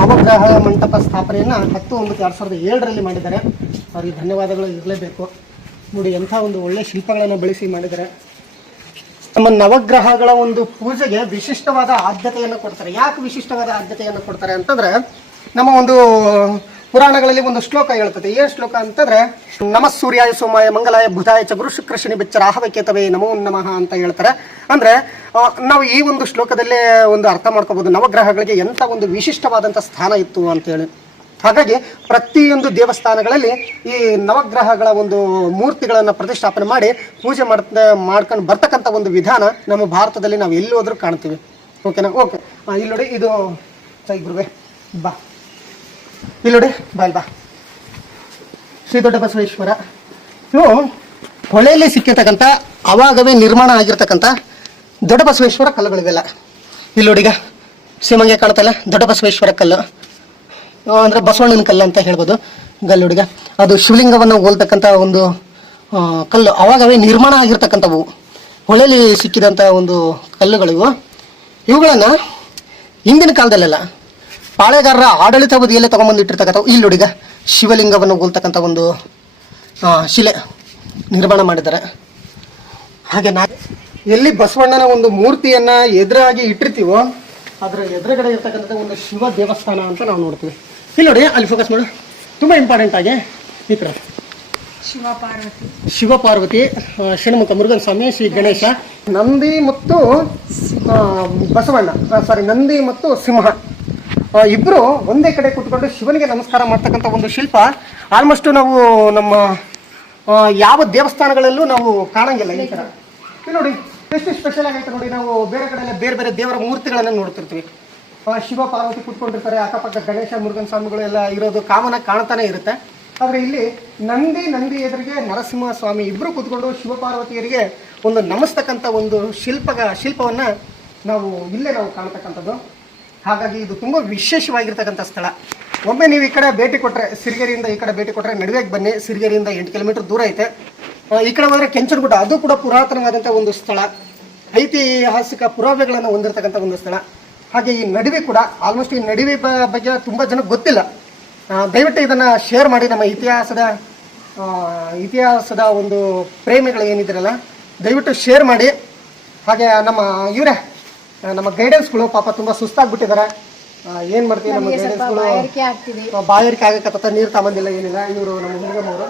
ನವಗ್ರಹ ಮಂಟಪ ಸ್ಥಾಪನೆಯನ್ನು 10/1/2007 ಮಾಡಿದ್ದಾರೆ. ಅವರಿಗೆ ಧನ್ಯವಾದಗಳು ಇರಲೇಬೇಕು. ನೋಡಿ ಎಂಥ ಒಂದು ಒಳ್ಳೆಯ ಶಿಲ್ಪಗಳನ್ನು ಬಳಸಿ ಮಾಡಿದ್ದಾರೆ. ನಮ್ಮ ನವಗ್ರಹಗಳ ಒಂದು ಪೂಜೆಗೆ ವಿಶಿಷ್ಟವಾದ ಆದ್ಯತೆಯನ್ನು ಕೊಡ್ತಾರೆ. ಯಾಕೆ ವಿಶಿಷ್ಟವಾದ ಆದ್ಯತೆಯನ್ನು ಕೊಡ್ತಾರೆ ಅಂತಂದರೆ, ನಮ್ಮ ಒಂದು ಪುರಾಣಗಳಲ್ಲಿ ಒಂದು ಶ್ಲೋಕ ಹೇಳ್ತದೆ. ಏನು ಶ್ಲೋಕ ಅಂತಂದರೆ, ನಮಃ ಸೂರ್ಯಾಯ ಸೋಮಾಯ ಮಂಗಲಾಯ ಬುಧಾಯ ಚ ಗುರು ಶುಕ್ರ ಶನಿ ಬೆಚ್ಚ ರಾಹವಕೇತವೇ ನಮೋ ನಮಃ ಅಂತ ಹೇಳ್ತಾರೆ. ಅಂದರೆ ನಾವು ಈ ಒಂದು ಶ್ಲೋಕದಲ್ಲೇ ಒಂದು ಅರ್ಥ ಮಾಡ್ಕೋಬೋದು ನವಗ್ರಹಗಳಿಗೆ ಎಂಥ ಒಂದು ವಿಶಿಷ್ಟವಾದಂಥ ಸ್ಥಾನ ಇತ್ತು ಅಂತೇಳಿ. ಹಾಗಾಗಿ ಪ್ರತಿಯೊಂದು ದೇವಸ್ಥಾನಗಳಲ್ಲಿ ಈ ನವಗ್ರಹಗಳ ಒಂದು ಮೂರ್ತಿಗಳನ್ನು ಪ್ರತಿಷ್ಠಾಪನೆ ಮಾಡಿ ಪೂಜೆ ಮಾಡ್ಕೊಂಡು ಬರ್ತಕ್ಕಂಥ ಒಂದು ವಿಧಾನ ನಮ್ಮ ಭಾರತದಲ್ಲಿ ನಾವು ಎಲ್ಲಿ ಹೋದ್ರೂ ಕಾಣ್ತೀವಿ. ಓಕೆನಾ? ಓಕೆ. ಇಲ್ಲಿ ನೋಡಿ, ಇದು ಜೈ ಗುರುವೆ ಬಾ. ಇಲ್ಲಿ ನೋಡಿ ಬಾ ಶ್ರೀ ದೊಡ್ಡ ಬಸವೇಶ್ವರ. ಇವು ಹೊಳೆಯಲ್ಲಿ ಸಿಕ್ಕಿರ್ತಕ್ಕಂಥ ಅವಾಗವೇ ನಿರ್ಮಾಣ ಆಗಿರ್ತಕ್ಕಂಥ ದೊಡ್ಡ ಬಸವೇಶ್ವರ ಕಲ್ಲುಗಳಿವೆಲ್ಲ. ಇಲ್ಲಿ ನೋಡಿ, ಈಗ ಸೀಮಂಗೆ ಕಾಣ್ತಲ್ಲ, ದೊಡ್ಡ ಬಸವೇಶ್ವರ ಕಲ್ಲು ಅಂದರೆ ಬಸವಣ್ಣನ ಕಲ್ಲು ಅಂತ ಹೇಳ್ಬೋದು. ಗಲ್ಲು ಹುಡುಗ ಅದು ಶಿವಲಿಂಗವನ್ನು ಹೋಲ್ತಕ್ಕಂಥ ಒಂದು ಕಲ್ಲು. ಅವಾಗವೇ ನಿರ್ಮಾಣ ಆಗಿರ್ತಕ್ಕಂಥವು ಹೊಳೆಯಲ್ಲಿ ಸಿಕ್ಕಿದಂಥ ಒಂದು ಕಲ್ಲುಗಳಿವು. ಇವುಗಳನ್ನು ಹಿಂದಿನ ಕಾಲದಲ್ಲೆಲ್ಲ ಪಾಳೆಗಾರರ ಆಡಳಿತಾವಧಿಯಲ್ಲೇ ತಗೊಂಡ್ಬಂದಿಟ್ಟಿರ್ತಕ್ಕಂಥ ಇಲ್ಲಿ ನೋಡಿಗ ಶಿವಲಿಂಗವನ್ನು ಹೋಲ್ತಕ್ಕಂಥ ಒಂದು ಶಿಲೆ ನಿರ್ಮಾಣ ಮಾಡಿದ್ದಾರೆ. ಹಾಗೆ ಎಲ್ಲಿ ಬಸವಣ್ಣನ ಒಂದು ಮೂರ್ತಿಯನ್ನು ಎದುರಾಗಿ ಇಟ್ಟಿರ್ತೀವೋ ಅದರ ಎದುರುಗಡೆ ಇರ್ತಕ್ಕಂಥ ಒಂದು ಶಿವ ದೇವಸ್ಥಾನ ಅಂತ ನಾವು ನೋಡ್ತೀವಿ. ಇಲ್ಲಿ ನೋಡಿ, ಅಲ್ಲಿ ಫೋಕಸ್ ಮಾಡು, ತುಂಬ ಇಂಪಾರ್ಟೆಂಟ್ ಆಗಿ ಈ ಕಡೆ ಶಿವ ಪಾರ್ವತಿ, ಷಣ್ಮುಖ ಮುರುಘನ್ ಸ್ವಾಮಿ, ಶ್ರೀ ಗಣೇಶ, ನಂದಿ ಮತ್ತು ಬಸವಣ್ಣ, ನಂದಿ ಮತ್ತು ಸಿಂಹ ಇಬ್ಬರು ಒಂದೇ ಕಡೆ ಕೂತ್ಕೊಂಡು ಶಿವನಿಗೆ ನಮಸ್ಕಾರ ಮಾಡ್ತಕ್ಕಂಥ ಒಂದು ಶಿಲ್ಪ ಆಲ್ಮೋಸ್ಟ್ ನಾವು ನಮ್ಮ ಯಾವ ದೇವಸ್ಥಾನಗಳಲ್ಲೂ ನಾವು ಕಾಣಂಗಿಲ್ಲ ಈ ಥರ. ನೋಡಿ ಎಷ್ಟು ಸ್ಪೆಷಲ್ ಆಗೈತೆ ನೋಡಿ. ನಾವು ಬೇರೆ ಕಡೆ ಬೇರೆ ಬೇರೆ ದೇವರ ಮೂರ್ತಿಗಳನ್ನು ನೋಡ್ತಿರ್ತೀವಿ. ಶಿವ ಪಾರ್ವತಿ ಕೂತ್ಕೊಂಡಿರ್ತಾರೆ, ಅಕ್ಕಪಕ್ಕ ಗಣೇಶ ಮುರುಘನ್ ಸ್ವಾಮಿಗಳು ಎಲ್ಲ ಇರೋದು ಕಾಮನಾಗಿ ಕಾಣ್ತಾನೆ ಇರುತ್ತೆ. ಆದರೆ ಇಲ್ಲಿ ನಂದಿ ಎದುರಿಗೆ ನರಸಿಂಹ ಸ್ವಾಮಿ ಇಬ್ಬರು ಕೂತ್ಕೊಂಡು ಶಿವ ಪಾರ್ವತಿಯರಿಗೆ ಒಂದು ನಮಿಸ್ತಕ್ಕಂಥ ಒಂದು ಶಿಲ್ಪವನ್ನು ನಾವು ಇಲ್ಲೇ ನಾವು ಕಾಣ್ತಕ್ಕಂಥದ್ದು. ಹಾಗಾಗಿ ಇದು ತುಂಬ ವಿಶೇಷವಾಗಿರ್ತಕ್ಕಂಥ ಸ್ಥಳ. ಒಮ್ಮೆ ನೀವು ಈ ಕಡೆ ಭೇಟಿ ಕೊಟ್ಟರೆ, ಸಿರಿಗೆರೆಯಿಂದ ಈ ಕಡೆ ಭೇಟಿ ಕೊಟ್ಟರೆ ನಡುವೆಗೆ ಬನ್ನಿ. ಸಿರಿಗೆರೆಯಿಂದ 8 ಕಿಲೋಮೀಟರ್ ದೂರ ಐತೆ. ಈ ಕಡೆ ಹೋದರೆ ಕೆಂಚನಗುಡ್ಡ, ಅದು ಕೂಡ ಪುರಾತನವಾದಂಥ ಒಂದು ಸ್ಥಳ, ಐತಿಹಾಸಿಕ ಪುರಾವೆಗಳನ್ನು ಹೊಂದಿರತಕ್ಕಂಥ ಒಂದು ಸ್ಥಳ. ಹಾಗೆ ಈ ನಡುವೆ ಕೂಡ ಆಲ್ಮೋಸ್ಟ್ ಈ ನಡುವೆ ಬಗ್ಗೆ ತುಂಬ ಜನಕ್ಕೆ ಗೊತ್ತಿಲ್ಲ. ದಯವಿಟ್ಟು ಇದನ್ನು ಶೇರ್ ಮಾಡಿ. ನಮ್ಮ ಇತಿಹಾಸದ ಒಂದು ಪ್ರೇಮಿಗಳು ಏನಿದ್ದೀರಲ್ಲ, ದಯವಿಟ್ಟು ಶೇರ್ ಮಾಡಿ. ಹಾಗೆ ನಮ್ಮ ಗೈಡೆನ್ಸ್ಗಳು ಪಾಪ ತುಂಬ ಸುಸ್ತಾಗ್ಬಿಟ್ಟಿದ್ದಾರೆ. ಏನು ಮಾಡ್ತೀವಿ, ನಮ್ಮ ಗೈಡೆನ್ಸ್ಗಳು ಬಾಯಾರಿಕೆ ಆಗಕತ್ತ, ನೀರು ತಗೊಂಡಿಲ್ಲ, ಏನಿಲ್ಲ. ಇವರು ನಮ್ಮ ಹುಡುಗಮ್ಮವರು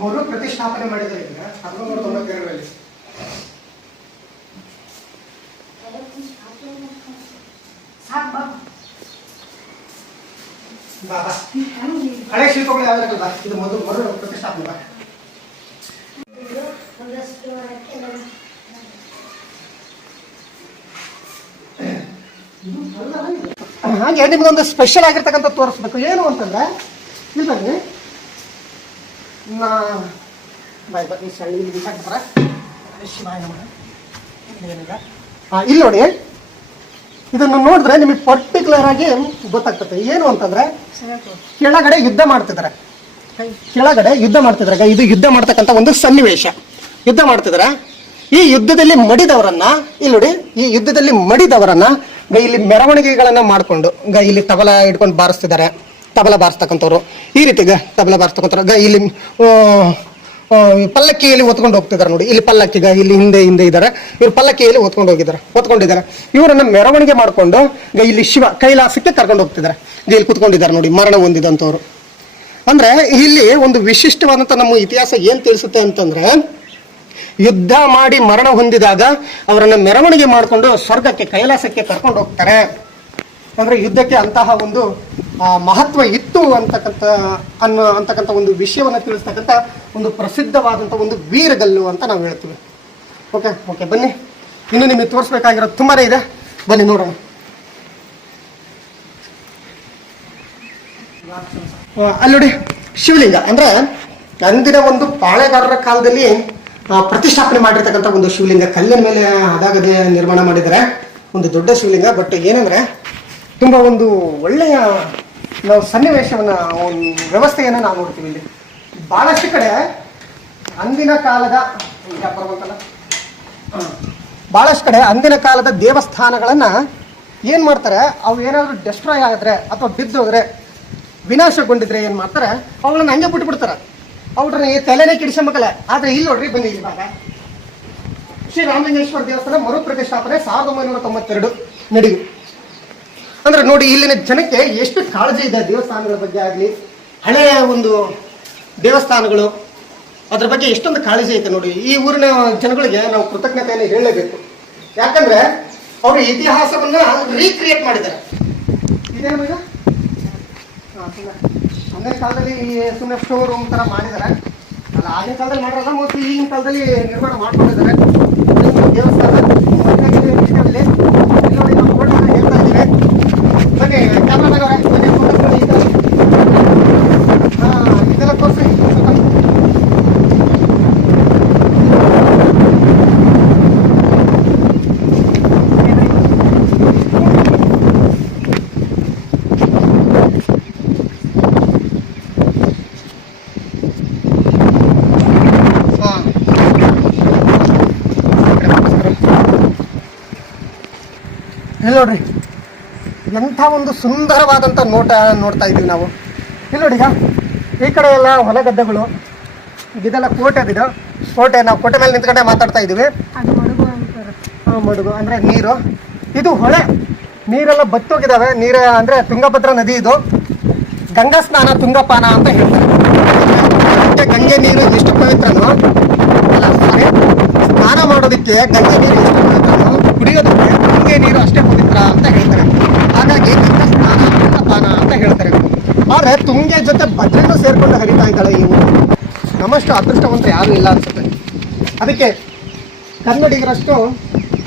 ಮರು ಪ್ರತಿಷ್ಠಾಪನೆ ಮಾಡಿದ್ದಾರೆ 1992ರಲ್ಲಿ. ಹಳೆ ಶಿಲ್ಪಗಳು ಯಾವ್ದಾಗಲ್ಲ, ಇದು ಮರು ಪ್ರತಿಷ್ಠಾಪನೆ. ಹಾಗೆ ನಿಮ್ಗೊಂದು ಸ್ಪೆಷಲ್ ಆಗಿರ್ತಕ್ಕಂಥ ತೋರಿಸ್ಬೇಕು. ಏನು ಅಂತಂದ್ರೆ ಇಲ್ಲಿ ಬನ್ನಿ, ಇಲ್ಲಿ ನೋಡಿ, ಇದನ್ನು ನೋಡಿದ್ರೆ ನಿಮಗೆ ಪರ್ಟಿಕ್ಯುಲರ್ ಆಗಿ ಗೊತ್ತಾಗ್ತದೆ. ಏನು ಅಂತಂದ್ರೆ ಕೆಳಗಡೆ ಯುದ್ಧ ಮಾಡ್ತಿದ್ದಾರೆ. ಇದು ಯುದ್ಧ ಮಾಡ್ತಕ್ಕಂಥ ಒಂದು ಸನ್ನಿವೇಶ. ಯುದ್ಧ ಮಾಡ್ತಿದ್ದಾರೆ. ಈ ಯುದ್ಧದಲ್ಲಿ ಮಡಿದವರನ್ನ ಇಲ್ಲಿ ನೋಡಿ, ಈ ಯುದ್ಧದಲ್ಲಿ ಮಡಿದವರನ್ನ ಇಲ್ಲಿ ಮೆರವಣಿಗೆಗಳನ್ನ ಮಾಡಿಕೊಂಡು ಇಲ್ಲಿ ತಬಲ ಹಿಡ್ಕೊಂಡು ಬಾರಿಸ್ತಿದ್ದಾರೆ. ತಬಲ ಬಾರಿಸ್ತಕ್ಕಂಥವ್ರು ಈ ರೀತಿ ತಬಲ ಬಾರಿಸ್ತಕ್ಕಂಥವ್ರು ಇಲ್ಲಿ ಪಲ್ಲಕ್ಕಿಯಲ್ಲಿ ಹೊತ್ಕೊಂಡು ಹೋಗ್ತಿದ್ದಾರೆ ನೋಡಿ. ಇಲ್ಲಿ ಪಲ್ಲಕ್ಕಿಗ ಇಲ್ಲಿ ಹಿಂದೆ ಇದ್ದಾರೆ. ಇವರು ಪಲ್ಲಕ್ಕಿಯಲ್ಲಿ ಹೊತ್ಕೊಂಡಿದ್ದಾರೆ. ಇವರನ್ನ ಮೆರವಣಿಗೆ ಮಾಡಿಕೊಂಡು ಇಲ್ಲಿ ಶಿವ ಕೈಲಾಸಕ್ಕೆ ಕರ್ಕೊಂಡು ಹೋಗ್ತಿದ್ದಾರೆ. ಇಲ್ಲಿ ಕುತ್ಕೊಂಡಿದ್ದಾರೆ ನೋಡಿ, ಮರಣ ಹೊಂದಿದಂಥವ್ರು. ಅಂದ್ರೆ ಇಲ್ಲಿ ಒಂದು ವಿಶಿಷ್ಟವಾದಂಥ ನಮ್ಮ ಇತಿಹಾಸ ಏನ್ ತಿಳಿಸುತ್ತೆ ಅಂತಂದ್ರೆ, ಯುದ್ಧ ಮಾಡಿ ಮರಣ ಹೊಂದಿದಾಗ ಅವರನ್ನ ಮೆರವಣಿಗೆ ಮಾಡಿಕೊಂಡು ಸ್ವರ್ಗಕ್ಕೆ ಕೈಲಾಸಕ್ಕೆ ಕರ್ಕೊಂಡು ಹೋಗ್ತಾರೆ. ಅಂದ್ರೆ ಯುದ್ಧಕ್ಕೆ ಅಂತಹ ಒಂದು ಮಹತ್ವ ಇತ್ತು ಅಂತಕ್ಕಂಥ ಒಂದು ವಿಷಯವನ್ನು ತಿಳಿಸ್ತಕ್ಕಂಥ ಒಂದು ಪ್ರಸಿದ್ಧವಾದಂಥ ಒಂದು ವೀರಗಲ್ಲು ಅಂತ ನಾವು ಹೇಳ್ತೀವಿ. ಓಕೆ ಬನ್ನಿ, ಇನ್ನು ನಿಮಗೆ ತೋರಿಸ್ಬೇಕಾಗಿರೋದು ತುಂಬಾನೇ ಇದೆ. ಬನ್ನಿ ನೋಡೋಣ. ಅಲ್ಲಿ ನೋಡಿ, ಶಿವಲಿಂಗ ಅಂದ್ರೆ ಅಂದಿನ ಒಂದು ಪಾಳೆಗಾರರ ಕಾಲದಲ್ಲಿ ಪ್ರತಿಷ್ಠಾಪನೆ ಮಾಡಿರ್ತಕ್ಕಂಥ ಒಂದು ಶಿವಲಿಂಗ. ಕಲ್ಲಿನ ಮೇಲೆ ಅದಾಗದೆ ನಿರ್ಮಾಣ ಮಾಡಿದ್ದಾರೆ. ಒಂದು ದೊಡ್ಡ ಶಿವಲಿಂಗ. ಬಟ್ ಏನಂದ್ರೆ ತುಂಬಾ ಒಂದು ಒಳ್ಳೆಯ ನಾವು ಸನ್ನಿವೇಶವನ್ನ, ಒಂದು ವ್ಯವಸ್ಥೆಯನ್ನು ನಾವು ನೋಡ್ತೀವಿ. ಇಲ್ಲಿ ಬಹಳಷ್ಟು ಕಡೆ ಅಂದಿನ ಕಾಲದ ದೇವಸ್ಥಾನಗಳನ್ನ ಏನ್ ಮಾಡ್ತಾರೆ, ಅವು ಏನಾದ್ರು ಡೆಸ್ಟ್ರಾಯ್ ಆಗಿದ್ರೆ ಅಥವಾ ಬಿದ್ದೋದ್ರೆ, ವಿನಾಶಗೊಂಡಿದ್ರೆ ಏನ್ ಮಾಡ್ತಾರೆ, ಅವುಗಳನ್ನ ಹಂಗೆ ಬಿಟ್ಬಿಡ್ತಾರೆ. ಅವ್ರನ್ನ ತಲೆನೇ ಕಿಡಿಸಮಕ್ಕಲ್ಲ. ಆದ್ರೆ ಇಲ್ಲಿ ನೋಡ್ರಿ, ಬನ್ನಿ, ಇವಾಗ ಶ್ರೀ ರಾಮಲಿಂಗೇಶ್ವರ ದೇವಸ್ಥಾನ ಮರು ಪ್ರತಿಷ್ಠಾಪನೆ 1992 ನಡಿಗೆ. ಅಂದ್ರೆ ನೋಡಿ, ಇಲ್ಲಿನ ಜನಕ್ಕೆ ಎಷ್ಟು ಕಾಳಜಿ ಇದೆ ದೇವಸ್ಥಾನಗಳ ಬಗ್ಗೆ ಆಗಲಿ, ಹಳೆಯ ಒಂದು ದೇವಸ್ಥಾನಗಳು ಅದ್ರ ಬಗ್ಗೆ ಎಷ್ಟೊಂದು ಕಾಳಜಿ ಐತೆ ನೋಡಿ. ಈ ಊರಿನ ಜನಗಳಿಗೆ ನಾವು ಕೃತಜ್ಞತೆಯನ್ನು ಹೇಳಲೇಬೇಕು. ಯಾಕಂದ್ರೆ ಅವರು ಇತಿಹಾಸವನ್ನ ರೀಕ್ರಿಯೇಟ್ ಮಾಡಿದ್ದಾರೆ. ಇದೇನು ಈಗ ಅಂದಿನ ಕಾಲದಲ್ಲಿ ಸುಮ್ಮನೆ ಸ್ಟೋರ್ ರೂಮ್ ತರ ಮಾಡಿದ್ದಾರೆ. ಅಲ್ಲ, ಆಗಿನ ಕಾಲದಲ್ಲಿ ಮಾಡಿರಲ್ಲ, ಮೋಸ್ಟ್ಲಿ ಈಗಿನ ಕಾಲದಲ್ಲಿ ನಿರ್ಮಾಣ ಮಾಡ್ಕೊಂಡಿದ್ದಾರೆ ದೇವಸ್ಥಾನ. ನೋಡಿ, ನಾವು ಫೋಟೋನ ಹೇಳ್ತಾ ಇದ್ದೀವಿ. ಬನ್ನಿ ಕ್ಯಾಮ್ರಾದವರೇ, ಇದೆಲ್ಲ ತೋರಿಸಿ. ನೋಡ್ರಿ, ಎಂಥ ಒಂದು ಸುಂದರವಾದಂಥ ನೋಟ ನೋಡ್ತಾ ಇದ್ದೀವಿ ನಾವು. ಇಲ್ಲಿ ನೋಡಿ, ಈಗ ಈ ಕಡೆ ಎಲ್ಲ ಹೊಲ ಗದ್ದೆಗಳು, ಇದೆಲ್ಲ ಕೋಟೆ. ಇದು ಕೋಟೆ, ನಾವು ಕೋಟೆ ಮೇಲೆ ನಿಂತ್ಕೊಂಡೆ ಮಾತಾಡ್ತಾ ಇದ್ದೀವಿ. ಮಡುಗು ಅಂದರೆ ನೀರು. ಇದು ಹೊಳೆ, ನೀರೆಲ್ಲ ಬತ್ತೋಗಿದ್ದಾವೆ. ನೀರು ಅಂದರೆ ತುಂಗಭದ್ರಾ ನದಿ. ಇದು ಗಂಗಾ ಸ್ನಾನ ತುಂಗಪಾನ ಅಂತ ಹೇಳ್ತಾರೆ. ಗಂಗೆ ನೀರು ಎಷ್ಟು ಪವಿತ್ರನೋ, ಅಲ್ಲ ಸಾರಿ, ಸ್ನಾನ ಮಾಡೋದಕ್ಕೆ ಗಂಗೆ ನೀರು ಎಷ್ಟು ಪವಿತ್ರನೋ, ಕುಡಿಯೋದಕ್ಕೆ ಗಂಗೆ ನೀರು ಅಷ್ಟೇ ಪವಿತ್ರ ಅಂತ ಹೇಳ್ತಾರೆ. ಹಾಗಾಗಿ ಗಂಗಾ ಸ್ನಾನ ತುಂಗಪಾನ ಅಂತ ಹೇಳ್ತಾರೆ. ಆದರೆ ತುಂಗೆ ಜೊತೆ ಭದ್ರನ್ನು ಸೇರ್ಕೊಂಡು ಹರಿತಾ ಇದ್ದಾಳೆ ಈ ಊರು. ನಮ್ಮಷ್ಟು ಅದೃಷ್ಟವಂತರು ಯಾರೂ ಇಲ್ಲ ಅನ್ಸುತ್ತೆ. ಅದಕ್ಕೆ ಕನ್ನಡಿಗರಷ್ಟು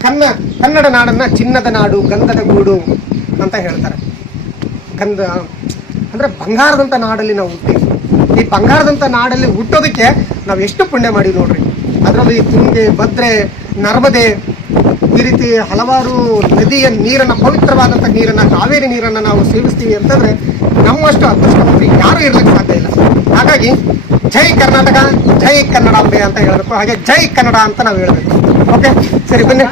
ಕನ್ನಡ ನಾಡನ್ನು ಚಿನ್ನದ ನಾಡು, ಗಂಧದ ಗೂಡು ಅಂತ ಹೇಳ್ತಾರೆ. ಗಂಧ ಅಂದರೆ ಬಂಗಾರದಂಥ ನಾಡಲ್ಲಿ ನಾವು ಹುಟ್ಟಿವಿ. ಈ ಬಂಗಾರದಂಥ ನಾಡಲ್ಲಿ ಹುಟ್ಟೋದಕ್ಕೆ ನಾವು ಎಷ್ಟು ಪುಣ್ಯ ಮಾಡಿ ನೋಡ್ರಿ. ಅದರಲ್ಲಿ ತುಂಗೆ, ಭದ್ರೆ, ನರ್ಮದೆ, ಈ ರೀತಿ ಹಲವಾರು ನದಿಯ ನೀರನ್ನು, ಪವಿತ್ರವಾದಂಥ ನೀರನ್ನು, ಕಾವೇರಿ ನೀರನ್ನು ನಾವು ಸೇವಿಸ್ತೀವಿ ಅಂತಂದರೆ ನಮ್ಮಷ್ಟು ಅದೃಷ್ಟವಂತರು ಯಾರೂ ಇರ್ಲಿಕ್ಕೆ ಸಾಧ್ಯ ಇಲ್ಲ. ಹಾಗಾಗಿ ಜೈ ಕರ್ನಾಟಕ, ಜೈ ಕನ್ನಡಾಂಬೆ ಅಂತ ಹೇಳಬೇಕು. ಹಾಗೆ ಜೈ ಕನ್ನಡ ಅಂತ ನಾವು ಹೇಳಬೇಕು. ಓಕೆ, ಸರಿ ಬನ್ನಿ.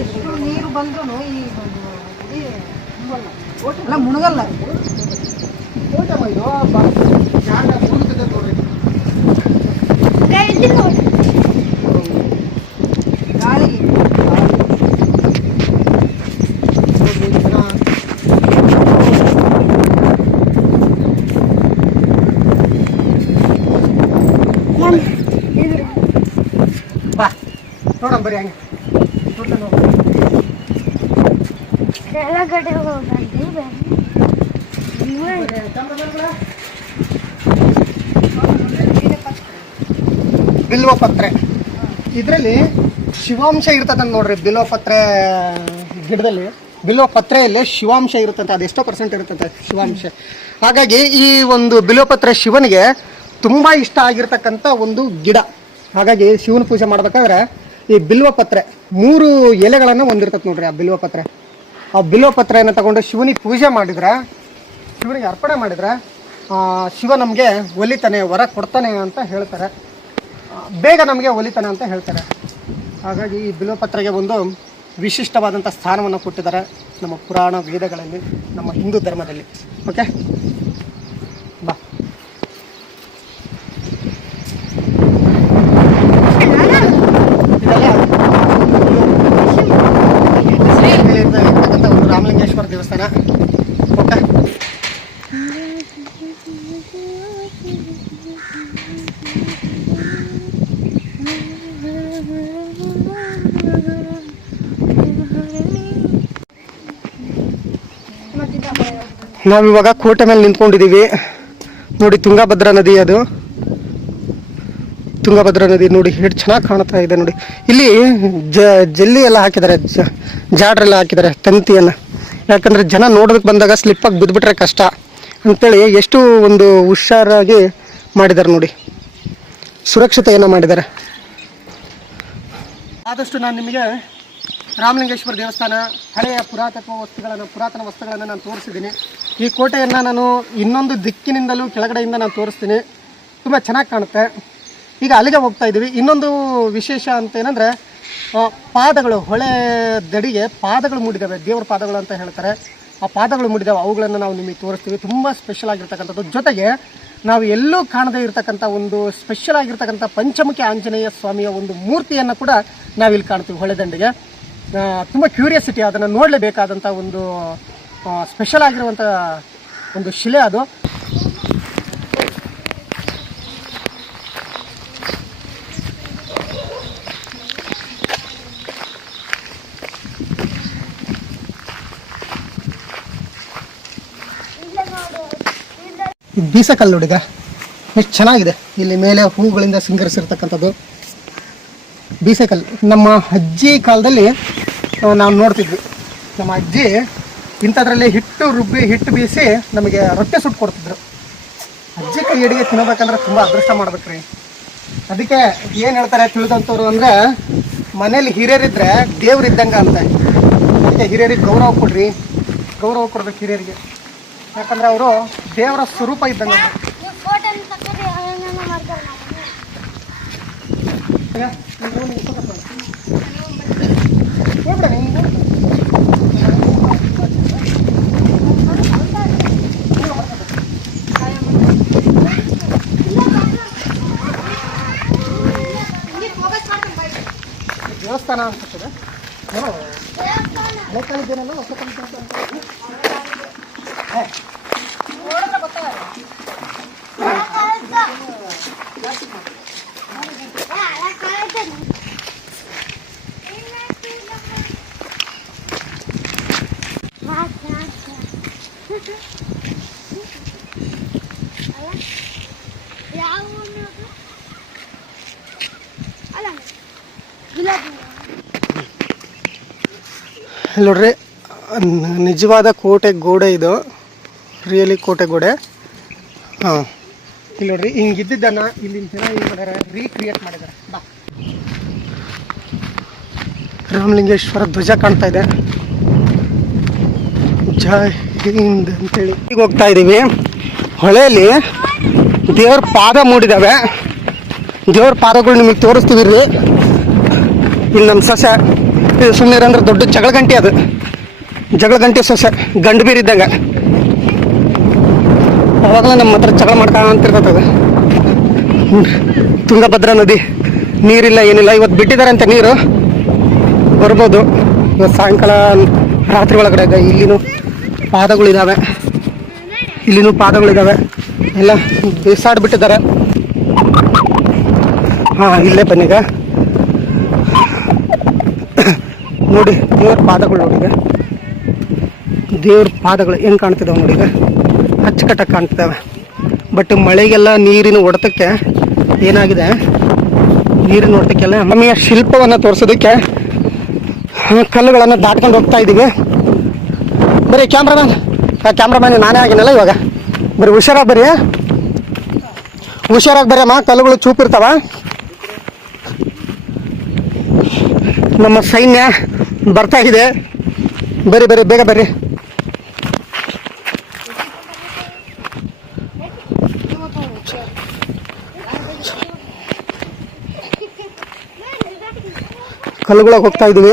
ಎಷ್ಟು ನೀರು ಬಂದ್ರೂ ಈ ಅಲ್ಲ ಮುಣಗಲ್ಲ. ಗಾಳಿ ಬಾ ನೋಡೋಣ ಬರೀ ಹಂಗೆ ಕೆಳಗಡೆ ಹೋಗಂడి. ಬಿಲ್ವಪತ್ರೆ, ಇದರಲ್ಲಿ ಶಿವಾಂಶ ಇರ್ತದಂತ ನೋಡ್ರಿ. ಬಿಲ್ವಪತ್ರೆ ಗಿಡದಲ್ಲಿ, ಬಿಲ್ವಪತ್ರೆಯಲ್ಲಿ ಶಿವಾಂಶ ಇರುತ್ತಂತೆ. ಅದು ಎಷ್ಟೋ % ಇರುತ್ತಂತೆ ಶಿವಾಂಶ. ಹಾಗಾಗಿ ಈ ಒಂದು ಬಿಲ್ವಪತ್ರೆ ಶಿವನಿಗೆ ತುಂಬ ಇಷ್ಟ ಆಗಿರ್ತಕ್ಕಂಥ ಒಂದು ಗಿಡ. ಹಾಗಾಗಿ ಶಿವನ ಪೂಜೆ ಮಾಡ್ಬೇಕಾದ್ರೆ ಈ ಬಿಲ್ವಪತ್ರೆ 3 ಎಲೆಗಳನ್ನು ಹೊಂದಿರ್ತದೆ ನೋಡ್ರಿ. ಆ ಬಿಲ್ವಪತ್ರೆ, ಆ ಬಿಲ್ವಪತ್ರೆಯನ್ನು ತಗೊಂಡು ಶಿವನಿಗೆ ಪೂಜೆ ಮಾಡಿದ್ರೆ, ಶಿವನಿಗೆ ಅರ್ಪಣೆ ಮಾಡಿದರೆ ಶಿವ ನಮಗೆ ಒಲಿತಾನೆ, ವರ ಕೊಡ್ತಾನೆ ಅಂತ ಹೇಳ್ತಾರೆ. ಬೇಗ ನಮಗೆ ಒಲಿತಾನೆ ಅಂತ ಹೇಳ್ತಾರೆ. ಹಾಗಾಗಿ ಈ ಬಿಲ್ವಪತ್ರೆಗೆ ಒಂದು ವಿಶಿಷ್ಟವಾದಂಥ ಸ್ಥಾನವನ್ನು ಕೊಟ್ಟಿದ್ದಾರೆ ನಮ್ಮ ಪುರಾಣ ವೇದಗಳಲ್ಲಿ, ನಮ್ಮ ಹಿಂದೂ ಧರ್ಮದಲ್ಲಿ. ಓಕೆ, ಬಾ. ಇರ್ತಕ್ಕಂಥ ಒಂದು ರಾಮಲಿಂಗೇಶ್ವರ ದೇವಸ್ಥಾನ. ಓಕೆ, ನಾವಿವಾಗ ಕೋಟೆ ಮೇಲೆ ನಿಂತ್ಕೊಂಡಿದ್ದೀವಿ ನೋಡಿ. ತುಂಗಭದ್ರಾ ನದಿ, ಅದು ತುಂಗಭದ್ರಾ ನದಿ ನೋಡಿ, ಎಷ್ಟು ಚೆನ್ನಾಗಿ ಕಾಣ್ತಾ ಇದೆ ನೋಡಿ. ಇಲ್ಲಿ ಜಲ್ಲಿ ಎಲ್ಲ ಹಾಕಿದ್ದಾರೆ, ಜಾಡ್ರೆಲ್ಲ ಹಾಕಿದ್ದಾರೆ ತಂತಿಯನ್ನು. ಯಾಕಂದರೆ ಜನ ನೋಡೋದಕ್ಕೆ ಬಂದಾಗ ಸ್ಲಿಪ್ಪಾಗಿ ಬಿದ್ದುಬಿಟ್ರೆ ಕಷ್ಟ ಅಂಥೇಳಿ ಎಷ್ಟು ಒಂದು ಹುಷಾರಾಗಿ ಮಾಡಿದ್ದಾರೆ ನೋಡಿ, ಸುರಕ್ಷತೆಯನ್ನು ಮಾಡಿದ್ದಾರೆ. ಆದಷ್ಟು ನಾನು ನಿಮಗೆ ರಾಮಲಿಂಗೇಶ್ವರ ದೇವಸ್ಥಾನ ಹಳೆಯ ಪುರಾತನ ವಸ್ತುಗಳನ್ನು ನಾನು ತೋರಿಸಿದ್ದೀನಿ. ಈ ಕೋಟೆಯನ್ನು ನಾನು ಇನ್ನೊಂದು ದಿಕ್ಕಿನಿಂದಲೂ ಕೆಳಗಡೆಯಿಂದ ನಾನು ತೋರಿಸ್ತೀನಿ. ತುಂಬ ಚೆನ್ನಾಗಿ ಕಾಣುತ್ತೆ. ಈಗ ಅಲ್ಲಿಗೆ ಹೋಗ್ತಾ ಇದ್ದೀವಿ. ಇನ್ನೊಂದು ವಿಶೇಷ ಅಂತ ಏನಂದರೆ, ಪಾದಗಳು, ಹೊಳೆ ದಡಿಗೆ ಪಾದಗಳು ಮೂಡಿದ್ದಾವೆ, ದೇವರ ಪಾದಗಳು ಅಂತ ಹೇಳ್ತಾರೆ. ಆ ಪಾದಗಳು ಮೂಡಿದ್ದಾವೆ, ಅವುಗಳನ್ನು ನಾವು ನಿಮಗೆ ತೋರಿಸ್ತೀವಿ. ತುಂಬ ಸ್ಪೆಷಲ್ ಆಗಿರ್ತಕ್ಕಂಥದ್ದು. ಜೊತೆಗೆ ನಾವು ಎಲ್ಲೂ ಕಾಣದೇ ಇರತಕ್ಕಂಥ ಒಂದು ಸ್ಪೆಷಲ್ ಆಗಿರ್ತಕ್ಕಂಥ ಪಂಚಮುಖಿ ಆಂಜನೇಯ ಸ್ವಾಮಿಯ ಒಂದು ಮೂರ್ತಿಯನ್ನು ಕೂಡ ನಾವಿಲ್ಲಿ ಕಾಣ್ತೀವಿ ಹೊಳೆ ದಂಡೆಗೆ. ತುಂಬ ಕ್ಯೂರಿಯಾಸಿಟಿ, ಅದನ್ನು ನೋಡಲೇಬೇಕಾದಂಥ ಒಂದು ಸ್ಪೆಷಲ್ ಆಗಿರುವಂಥ ಒಂದು ಶಿಲೆ ಅದು. ಬೀಸಕಲ್ಲು ಹುಡುಗ ಎಷ್ಟು ಚೆನ್ನಾಗಿದೆ. ಇಲ್ಲಿ ಮೇಲೆ ಹೂಗಳಿಂದ ಸಿಂಗರಿಸಿರ್ತಕ್ಕಂಥದ್ದು ಬೀಸಕಲ್ಲು. ನಮ್ಮ ಅಜ್ಜಿ ಕಾಲದಲ್ಲಿ ನಾವು ನೋಡ್ತಿದ್ವಿ. ನಮ್ಮ ಅಜ್ಜಿ ಇಂಥದ್ರಲ್ಲಿ ಹಿಟ್ಟು ಬೀಸಿ ನಮಗೆ ರೊಟ್ಟಿ ಸುಟ್ಟು ಕೊಡ್ತಿದ್ರು. ಅಜ್ಜಿ ಕೈ ಅಡಿಗೆ ತಿನ್ನಬೇಕಂದ್ರೆ ತುಂಬ ಅದೃಷ್ಟ ಮಾಡ್ಬೇಕ್ರಿ. ಅದಕ್ಕೆ ಏನು ಹೇಳ್ತಾರೆ ತಿಳಿದಂಥವ್ರು ಅಂದರೆ ಮನೇಲಿ ಹಿರಿಯರಿದ್ದರೆ ದೇವ್ರಿದ್ದಂಗೆ ಅಂತ. ಅದಕ್ಕೆ ಹಿರಿಯರಿಗೆ ಗೌರವ ಕೊಡ್ರಿ, ಗೌರವ ಕೊಡ್ಬೇಕು ಹಿರಿಯರಿಗೆ. ಯಾಕಂದರೆ ಅವರು ದೇವರ ಸ್ವರೂಪ ಇದ್ದಂಗೆ. ನೀವು ಫೋಟೋ ತಕ್ಕರೆ ಏನೇನೋ ಮಾಡ್ತಾರೆ ದೇವಸ್ಥಾನ ಅನ್ಸುತ್ತದೆ. ಹಳೆ ಕಾಲದ್ದೇನಲ್ಲ ಹೊಸ ಕಾಲದ ಅಂತ. ಯಾವ ಅಲ್ಲ ಗುಲಾಬಿ ನೋಡ್ರಿ, ನಿಜವಾದ ಕೋಟೆ ಗೋಡೆ ಇದು, ರಿಯಲಿ ಕೋಟೆ ಗೋಡೆ. ಹಾಂ, ಇಲ್ಲಿ ನೋಡ್ರಿ, ಹಿಂಗಿದ್ದನ್ನು ಇಲ್ಲಿನ ಜನ ಏನು ಮಾಡ್ಯಾರ, ರೀಕ್ರಿಯೇಟ್ ಮಾಡಿದ್ದಾರೆ. ಬಾ, ರಾಮಲಿಂಗೇಶ್ವರ ಧ್ವಜ ಕಾಣ್ತಾ ಇದೆ, ಜೈ ಹಿಂದ್ ಅಂತೇಳಿ. ಈಗ ಹೋಗ್ತಾ ಇದ್ದೀವಿ. ಹೊಳೆಯಲ್ಲಿ ದೇವ್ರ ಪಾದ ಮೂಡಿದಾವೆ. ದೇವ್ರ ಪಾದಗಳು ನಿಮಗೆ ತೋರಿಸ್ತೀವಿ ರೀ. ಇಲ್ಲಿ ನಮ್ಮ ಸೊಸೆ ಇದು ಸುಮ್ಮನೆ ಅಂದ್ರೆ ದೊಡ್ಡ ಜಗಳ ಗಂಟೆ, ಅದು ಜಗಳ ಗಂಟೆ ಸೊಸೆ ಗಂಡು ಬೀರಿದ್ದಂಗೆ. ಅವಾಗಲೇ ನಮ್ಮ ಹತ್ರ ಜಗಳ ಮಾಡ್ಕೊಂತಿರ್ತದೆ. ತುಂಗಭದ್ರಾ ನದಿ ನೀರಿಲ್ಲ, ಏನಿಲ್ಲ. ಇವತ್ತು ಬಿಟ್ಟಿದ್ದಾರಂತೆ ನೀರು, ಬರ್ಬೋದು ಇವತ್ತು ಸಾಯಂಕಾಲ ರಾತ್ರಿ ಒಳಗಡೆ. ಇಲ್ಲಿನೂ ಪಾದಗಳಿದ್ದಾವೆ, ಇಲ್ಲಿನೂ ಪಾದಗಳಿದ್ದಾವೆ, ಎಲ್ಲ ಬಿಸಾಡ್ಬಿಟ್ಟಿದ್ದಾರೆ. ಹಾಂ, ಇಲ್ಲೇ ಬನ್ನೀಗ ನೋಡಿ ದೇವ್ರ ಪಾದಗಳು. ನೋಡಿಗ ದೇವ್ರ ಪಾದಗಳು ಹೆಂಗೆ ಕಾಣ್ತಿದ್ದಾವೆ ನೋಡಿಗ, ಅಚ್ಚುಕಟ್ಟಾಗಿ ಕಾಣ್ತಿದ್ದಾವೆ. ಬಟ್ ಮಳೆಗೆಲ್ಲ ನೀರಿನ ಹೊಡೆತಕ್ಕೆ ಏನಾಗಿದೆ, ನೀರಿನ ಹೊಡೆತಕ್ಕೆಲ್ಲ ಮಮ್ಮಿಯ ಶಿಲ್ಪವನ್ನು ತೋರಿಸೋದಕ್ಕೆ ಕಲ್ಲುಗಳನ್ನು ದಾಟ್ಕೊಂಡು ಹೋಗ್ತಾ ಇದ್ದೀವಿ. ಬರೀ ಕ್ಯಾಮ್ರಾಮ್ಯಾನ್ ನಾನೇ ಆಗಿನಲ್ಲ ಇವಾಗ. ಬರೀ ಹುಷಾರಾಗಿ ಬರ್ರಿ, ಹುಷಾರಾಗಿ ಬರ್ರಮ್ಮ, ಕಲ್ಲುಗಳು ಚೂಪಿರ್ತಾವ. ನಮ್ಮ ಸೈನ್ಯ ಬರ್ತಾ ಇದೆ, ಬರ್ರಿ ಬರ್ರಿ, ಬೇಗ ಬರ್ರಿ. ಕಲ್ಲುಗಳಿಗೆ ಹೋಗ್ತಾ ಇದ್ದೀವಿ.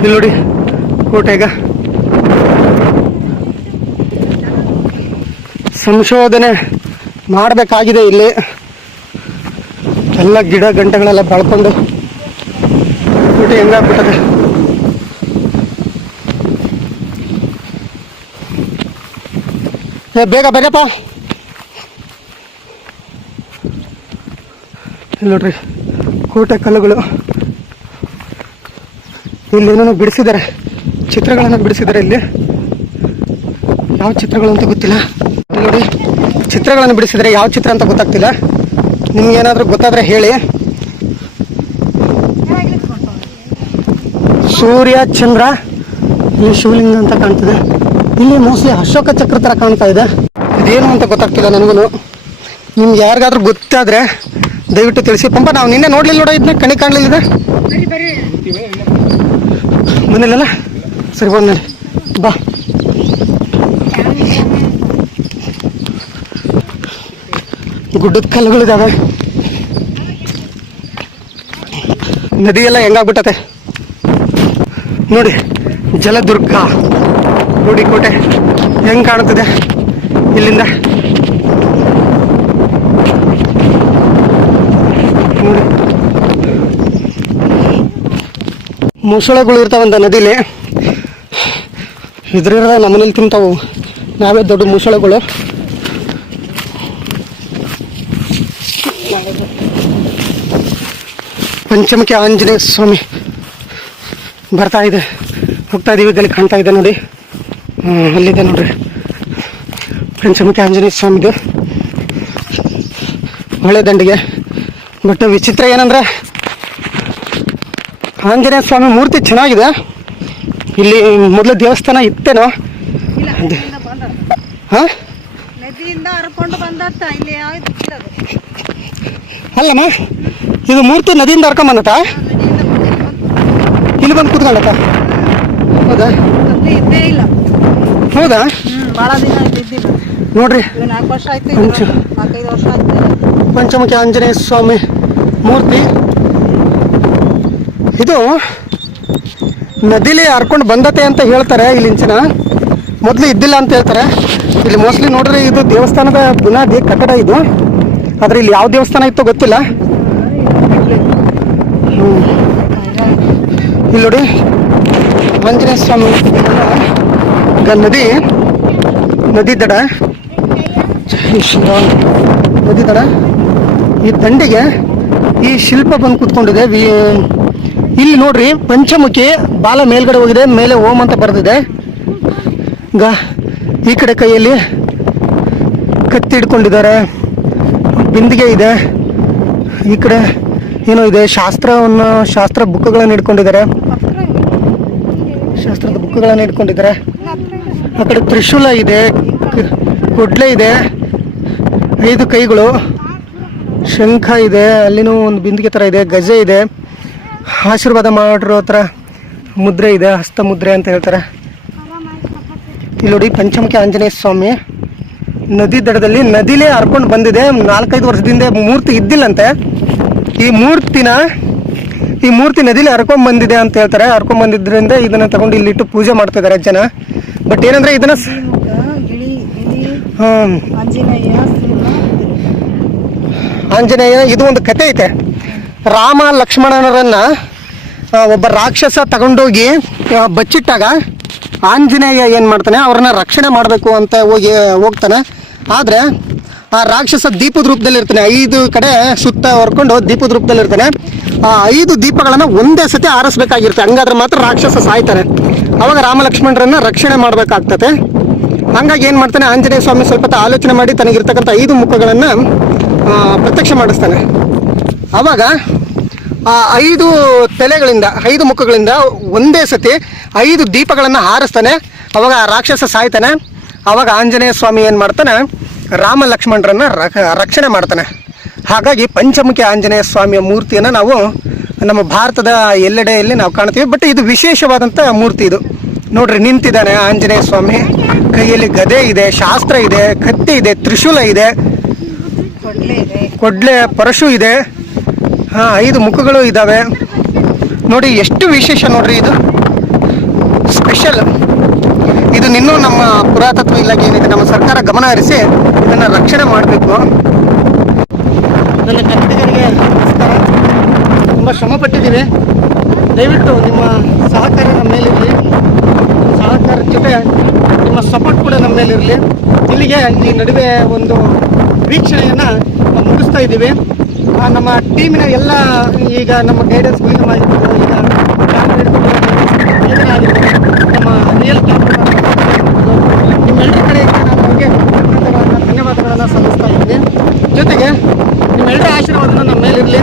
ಇಲ್ಲಿ ನೋಡಿ ಕೋಟೆಗ ಸಂಶೋಧನೆ ಮಾಡಬೇಕಾಗಿದೆ. ಇಲ್ಲಿ ಎಲ್ಲ ಗಿಡ ಗಂಟೆಗಳೆಲ್ಲ ಬೆಳ್ಕೊಂಡು ಕೋಟೆ ಹೆಂಗಾಗ್ಬಿಟ್ಟದೆ. ಬೇಗ ಬರ್ಯಪ್ಪ. ಇಲ್ಲಿ ನೋಡ್ರಿ ಕೋಟೆ ಕಲ್ಲುಗಳು. ಇಲ್ಲಿ ಏನೇನೋ ಬಿಡಿಸಿದ್ದಾರೆ, ಚಿತ್ರಗಳನ್ನು ಬಿಡಿಸಿದ್ದಾರೆ. ಇಲ್ಲಿ ಯಾವ ಚಿತ್ರಗಳು ಅಂತ ಗೊತ್ತಿಲ್ಲ. ಇಲ್ಲಿ ನೋಡಿ ಚಿತ್ರಗಳನ್ನು ಬಿಡಿಸಿದ್ದಾರೆ, ಯಾವ ಚಿತ್ರ ಅಂತ ಗೊತ್ತಾಗ್ತಿಲ್ಲ. ನಿಮ್ಗೇನಾದರೂ ಗೊತ್ತಾದರೆ ಹೇಳಿ. ಸೂರ್ಯ ಚಂದ್ರ, ಇಲ್ಲಿ ಶಿವಲಿಂಗ ಅಂತ ಕಾಣ್ತಿದೆ. ಇಲ್ಲಿ ಮೋಸ್ಟ್ಲಿ ಅಶೋಕ ಚಕ್ರ ಥರ ಕಾಣ್ತಾ ಇದೆ. ಇದೇನು ಅಂತ ಗೊತ್ತಾಗ್ತಿಲ್ಲ ನನಗೂ. ನಿಮ್ಗೆ ಯಾರಿಗಾದ್ರೂ ಗೊತ್ತಾದರೆ ದಯವಿಟ್ಟು ತಿಳಿಸಿ. ಪಂಪ ನಾವು ನಿನ್ನೆ ನೋಡ್ಲಿಲ್ಲ ನೋಡೋ, ಇದನ್ನ ಕಣಿ ಕಾಣಲಿಲ್ಲ. ಬಂದಿಲ್ಲಲ್ಲ, ಸರಿ ಬಂದ ಬಾ. ಗುಡ್ಡದ ಕಲ್ಲುಗಳಿದ್ದಾವೆ. ನದಿಯೆಲ್ಲ ಹೆಂಗಾಗ್ಬಿಟ್ಟತೆ ನೋಡಿ. ಜಲದುರ್ಗ ನೋಡಿ ಕೋಟೆ ಹೆಂಗೆ ಕಾಣುತ್ತದೆ ಇಲ್ಲಿಂದ. ನೋಡಿ ಮೊಸಳೆಗಳು ಇರ್ತಾವಂತ ನದಿಲಿ. ಇದ್ರಿರ ನಮ್ಮನೇಲಿ ತಿಂತಾವು, ನಾವೇ ದೊಡ್ಡ ಮೊಸಳೆಗಳು. ಪಂಚಮುಖಿ ಆಂಜನೇಯ ಸ್ವಾಮಿ ಬರ್ತಾ ಇದೆ, ಹೋಗ್ತಾ ಇದೀವಿ. ಇಲ್ಲಿ ಕಾಣ್ತಾ ಇದೆ ನೋಡಿ, ಅಲ್ಲಿದೆ ನೋಡ್ರಿ ಪಂಚಮುಖಿ ಆಂಜನೇಯ ಸ್ವಾಮಿದು ಹೊಳೆ ದಂಡಿಗೆ. ಬಟ್ ವಿಚಿತ್ರ ಏನಂದ್ರೆ ಆಂಜನೇಯ ಸ್ವಾಮಿ ಮೂರ್ತಿ ಚೆನ್ನಾಗಿದೆ. ಇಲ್ಲಿ ಮೊದಲು ದೇವಸ್ಥಾನ ಇತ್ತೇನೋ? ಹಾಂ, ಹರ್ಕೊಂಡು ಬಂದತ್ತ ಇಲ್ಲಿ ಯಾವ್ದು ಇಲ್ಲದು ಅಲ್ಲಮ್ಮ ಇದು ಮೂರ್ತಿ ನದಿಯಿಂದ ಹರ್ಕೊಂಬಂದತ್ತ ಇಲ್ಲಿ ಬಂದು ಕೂತ್ಕೊಳ್ಳತ್ತ ಹೌದಾ ಮೊದ್ಲು ಇದ್ದೇ ಇಲ್ಲ. ಹೌದಾ ಭಾಳ ದಿನ ಇದ್ದಿಲ್ಲ. ನೋಡ್ರಿ ಈಗ 4 ವರ್ಷ ಆಯ್ತು, 4-5 ವರ್ಷ ಆಯ್ತು. ಪಂಚಮುಖಿ ಆಂಜನೇಯ ಸ್ವಾಮಿ ಮೂರ್ತಿ ಇದು ನದಿಲಿ ಹರ್ಕೊಂಡು ಬಂದತೆ ಅಂತ ಹೇಳ್ತಾರೆ. ಇಲ್ಲಿಂಚಿನ ಮೊದಲು ಇದ್ದಿಲ್ಲ ಅಂತ ಹೇಳ್ತಾರೆ. ಇಲ್ಲಿ ಮೋಸ್ಟ್ಲಿ ನೋಡ್ರಿ ಇದು ದೇವಸ್ಥಾನದ ಬುನಾದಿ ಕಟ್ಟಡ ಇದು. ಆದರೆ ಇಲ್ಲಿ ಯಾವ ದೇವಸ್ಥಾನ ಇತ್ತೋ ಗೊತ್ತಿಲ್ಲ. ಇಲ್ಲಿ ನೋಡಿ ಆಂಜನೇಯ ಸ್ವಾಮಿ ಈಗ ನದಿ ದಡ ನದಿ ದಡ ಈ ದಂಡಿಗೆ ಈ ಶಿಲ್ಪ ಬಂದು ಕೂತ್ಕೊಂಡಿದೆ. ಇಲ್ಲಿ ನೋಡ್ರಿ ಪಂಚಮುಖಿ ಬಾಲ ಮೇಲ್ಗಡೆ ಹೋಗಿದೆ, ಮೇಲೆ ಓಂ ಅಂತ ಬರೆದಿದೆ. ಈಗ ಈ ಕಡೆ ಕೈಯಲ್ಲಿ ಕತ್ತಿ ಹಿಡ್ಕೊಂಡಿದ್ದಾರೆ, ಬಿಂದಿಗೆ ಇದೆ. ಈ ಕಡೆ ಏನೋ ಇದೆ, ಶಾಸ್ತ್ರ ಬುಕ್ಗಳನ್ನು ಹಿಡ್ಕೊಂಡಿದ್ದಾರೆ, ಶಾಸ್ತ್ರದ ಬುಕ್ಗಳನ್ನು ಹಿಡ್ಕೊಂಡಿದ್ದಾರೆ. ಆ ಕಡೆ ತ್ರಿಶೂಲ ಇದೆ, ಕೊಡ್ಲೆ ಇದೆ, 5 ಕೈಗಳು, ಶಂಖ ಇದೆ, ಅಲ್ಲಿನೂ ಒಂದು ಬಿಂದಿಗೆ ಥರ ಇದೆ, ಗಜೆ ಇದೆ, ಆಶೀರ್ವಾದ ಮಾಡಿರೋ ಹತ್ರ ಮುದ್ರೆ ಇದೆ, ಹಸ್ತ ಮುದ್ರೆ ಅಂತ ಹೇಳ್ತಾರೆ. ಇಲ್ಲಿ ನೋಡಿ ಪಂಚಮುಖಿ ಆಂಜನೇಯ ಸ್ವಾಮಿ ನದಿ ದಡದಲ್ಲಿ ನದಿಲೇ ಹರ್ಕೊಂಡು ಬಂದಿದೆ. 4-5 ವರ್ಷದಿಂದ ಮೂರ್ತಿ ಇದ್ದಿಲ್ಲಂತೆ. ಈ ಮೂರ್ತಿ ನದಿಲಿ ಹರ್ಕೊಂಡ್ ಬಂದಿದೆ ಅಂತ ಹೇಳ್ತಾರೆ. ಹರ್ಕೊಂಡ್ ಬಂದಿದ್ರಿಂದ ಇದನ್ನ ತಗೊಂಡು ಇಲ್ಲಿಟ್ಟು ಪೂಜೆ ಮಾಡ್ತಿದ್ದಾರೆ ಜನ. ಬಟ್ ಏನಂದ್ರೆ ಇದನ್ನ ಆಂಜನೇಯ ಇದು ಒಂದು ಕತೆ ಐತೆ. ರಾಮ ಲಕ್ಷ್ಮಣನರನ್ನ ಒಬ್ಬ ರಾಕ್ಷಸ ತಗೊಂಡೋಗಿ ಬಚ್ಚಿಟ್ಟಾಗ ಆಂಜನೇಯ ಏನು ಮಾಡ್ತಾನೆ, ಅವ್ರನ್ನ ರಕ್ಷಣೆ ಮಾಡಬೇಕು ಅಂತ ಹೋಗ್ತಾನೆ. ಆದರೆ ಆ ರಾಕ್ಷಸ ದೀಪದ ರೂಪದಲ್ಲಿ ಇರ್ತಾನೆ. 5 ಕಡೆ ಸುತ್ತ ಹೊರ್ಕೊಂಡು ದೀಪದ ರೂಪದಲ್ಲಿ ಇರ್ತಾನೆ. ಆ 5 ದೀಪಗಳನ್ನು ಒಂದೇ ಸತಿ ಆರಿಸ್ಬೇಕಾಗಿರುತ್ತೆ. ಹಂಗಾದ್ರೆ ಮಾತ್ರ ರಾಕ್ಷಸ ಸಾಯ್ತಾನೆ. ಅವಾಗ ರಾಮ ಲಕ್ಷ್ಮಣರನ್ನ ರಕ್ಷಣೆ ಮಾಡಬೇಕಾಗ್ತದೆ. ಹಂಗಾಗಿ ಏನು ಮಾಡ್ತಾನೆ ಆಂಜನೇಯ ಸ್ವಾಮಿ ಸ್ವಲ್ಪ ಆಲೋಚನೆ ಮಾಡಿ ತನಗಿರ್ತಕ್ಕಂಥ 5 ಮುಖಗಳನ್ನು ಪ್ರತ್ಯಕ್ಷ ಮಾಡಿಸ್ತಾನೆ. ಆವಾಗ ಆ 5 ತಲೆಗಳಿಂದ 5 ಮುಖಗಳಿಂದ ಒಂದೇ ಸತಿ 5 ದೀಪಗಳನ್ನು ಹಾರಿಸ್ತಾನೆ. ಅವಾಗ ಆ ರಾಕ್ಷಸ ಸಾಯ್ತಾನೆ. ಅವಾಗ ಆಂಜನೇಯ ಸ್ವಾಮಿ ಏನು ಮಾಡ್ತಾನೆ, ರಾಮ ಲಕ್ಷ್ಮಣರನ್ನ ರಕ್ಷಣೆ ಮಾಡ್ತಾನೆ. ಹಾಗಾಗಿ ಪಂಚಮುಖಿ ಆಂಜನೇಯ ಸ್ವಾಮಿಯ ಮೂರ್ತಿಯನ್ನು ನಾವು ನಮ್ಮ ಭಾರತದ ಎಲ್ಲೆಡೆಯಲ್ಲಿ ನಾವು ಕಾಣ್ತೀವಿ. ಬಟ್ ಇದು ವಿಶೇಷವಾದಂಥ ಮೂರ್ತಿ. ಇದು ನೋಡ್ರಿ ನಿಂತಿದ್ದಾನೆ ಆಂಜನೇಯ ಸ್ವಾಮಿ, ಕೈಯಲ್ಲಿ ಗದೆ ಇದೆ, ಶಾಸ್ತ್ರ ಇದೆ, ಕತ್ತಿ ಇದೆ, ತ್ರಿಶೂಲ ಇದೆ, ಕೊಡ್ಲೆ ಪರಶು ಇದೆ, 5 ಮುಖಗಳು ಇದ್ದಾವೆ. ನೋಡಿ ಎಷ್ಟು ವಿಶೇಷ ನೋಡ್ರಿ, ಇದು ಸ್ಪೆಷಲ್. ಇದು ಇನ್ನೂ ನಮ್ಮ ಪುರಾತತ್ವ ಇಲಾಖೆ ಏನಿದೆ, ನಮ್ಮ ಸರ್ಕಾರ ಗಮನ ಹರಿಸಿ ಇದನ್ನು ರಕ್ಷಣೆ ಮಾಡಬೇಕು. ನನ್ನ ಕನ್ನಡಿಗರಿಗೆ ನಮಸ್ಕಾರ. ತುಂಬ ಶ್ರಮಪಟ್ಟಿದ್ದೀವಿ. ದಯವಿಟ್ಟು ನಿಮ್ಮ ಸಹಕಾರ ನಮ್ಮ ಮೇಲಿರಲಿ. ಸಹಕಾರದ ಜೊತೆ ನಿಮ್ಮ ಸಪೋರ್ಟ್ ಕೂಡ ನಮ್ಮ ಮೇಲಿರಲಿ. ಇಲ್ಲಿಗೆ ಈ ನಡುವೆ ಒಂದು ವೀಕ್ಷಣೆಯನ್ನು ಮುಗಿಸ್ತಾ ಇದ್ದೀವಿ. ನಮ್ಮ ಟೀಮಿನ ಎಲ್ಲ ಈಗ ನಮ್ಮ ಗೈಡೆನ್ಸ್ ಆಗಿರ್ಬೋದು, ಈಗ ನಮ್ಮ ರಿಯಲ್ ನಿಮ್ಮೆಲ್ಲರ ಕಡೆಯಿಂದ ನಾನು ಅವರಿಗೆ ಧನ್ಯವಾದಗಳನ್ನು ಸಲ್ಲಿಸ್ತಾ ಇದ್ದೀನಿ. ಜೊತೆಗೆ ನಿಮ್ಮೆಲ್ಲರ ಆಶೀರ್ವಾದನ ನಮ್ಮ ಮೇಲಿರಲಿ.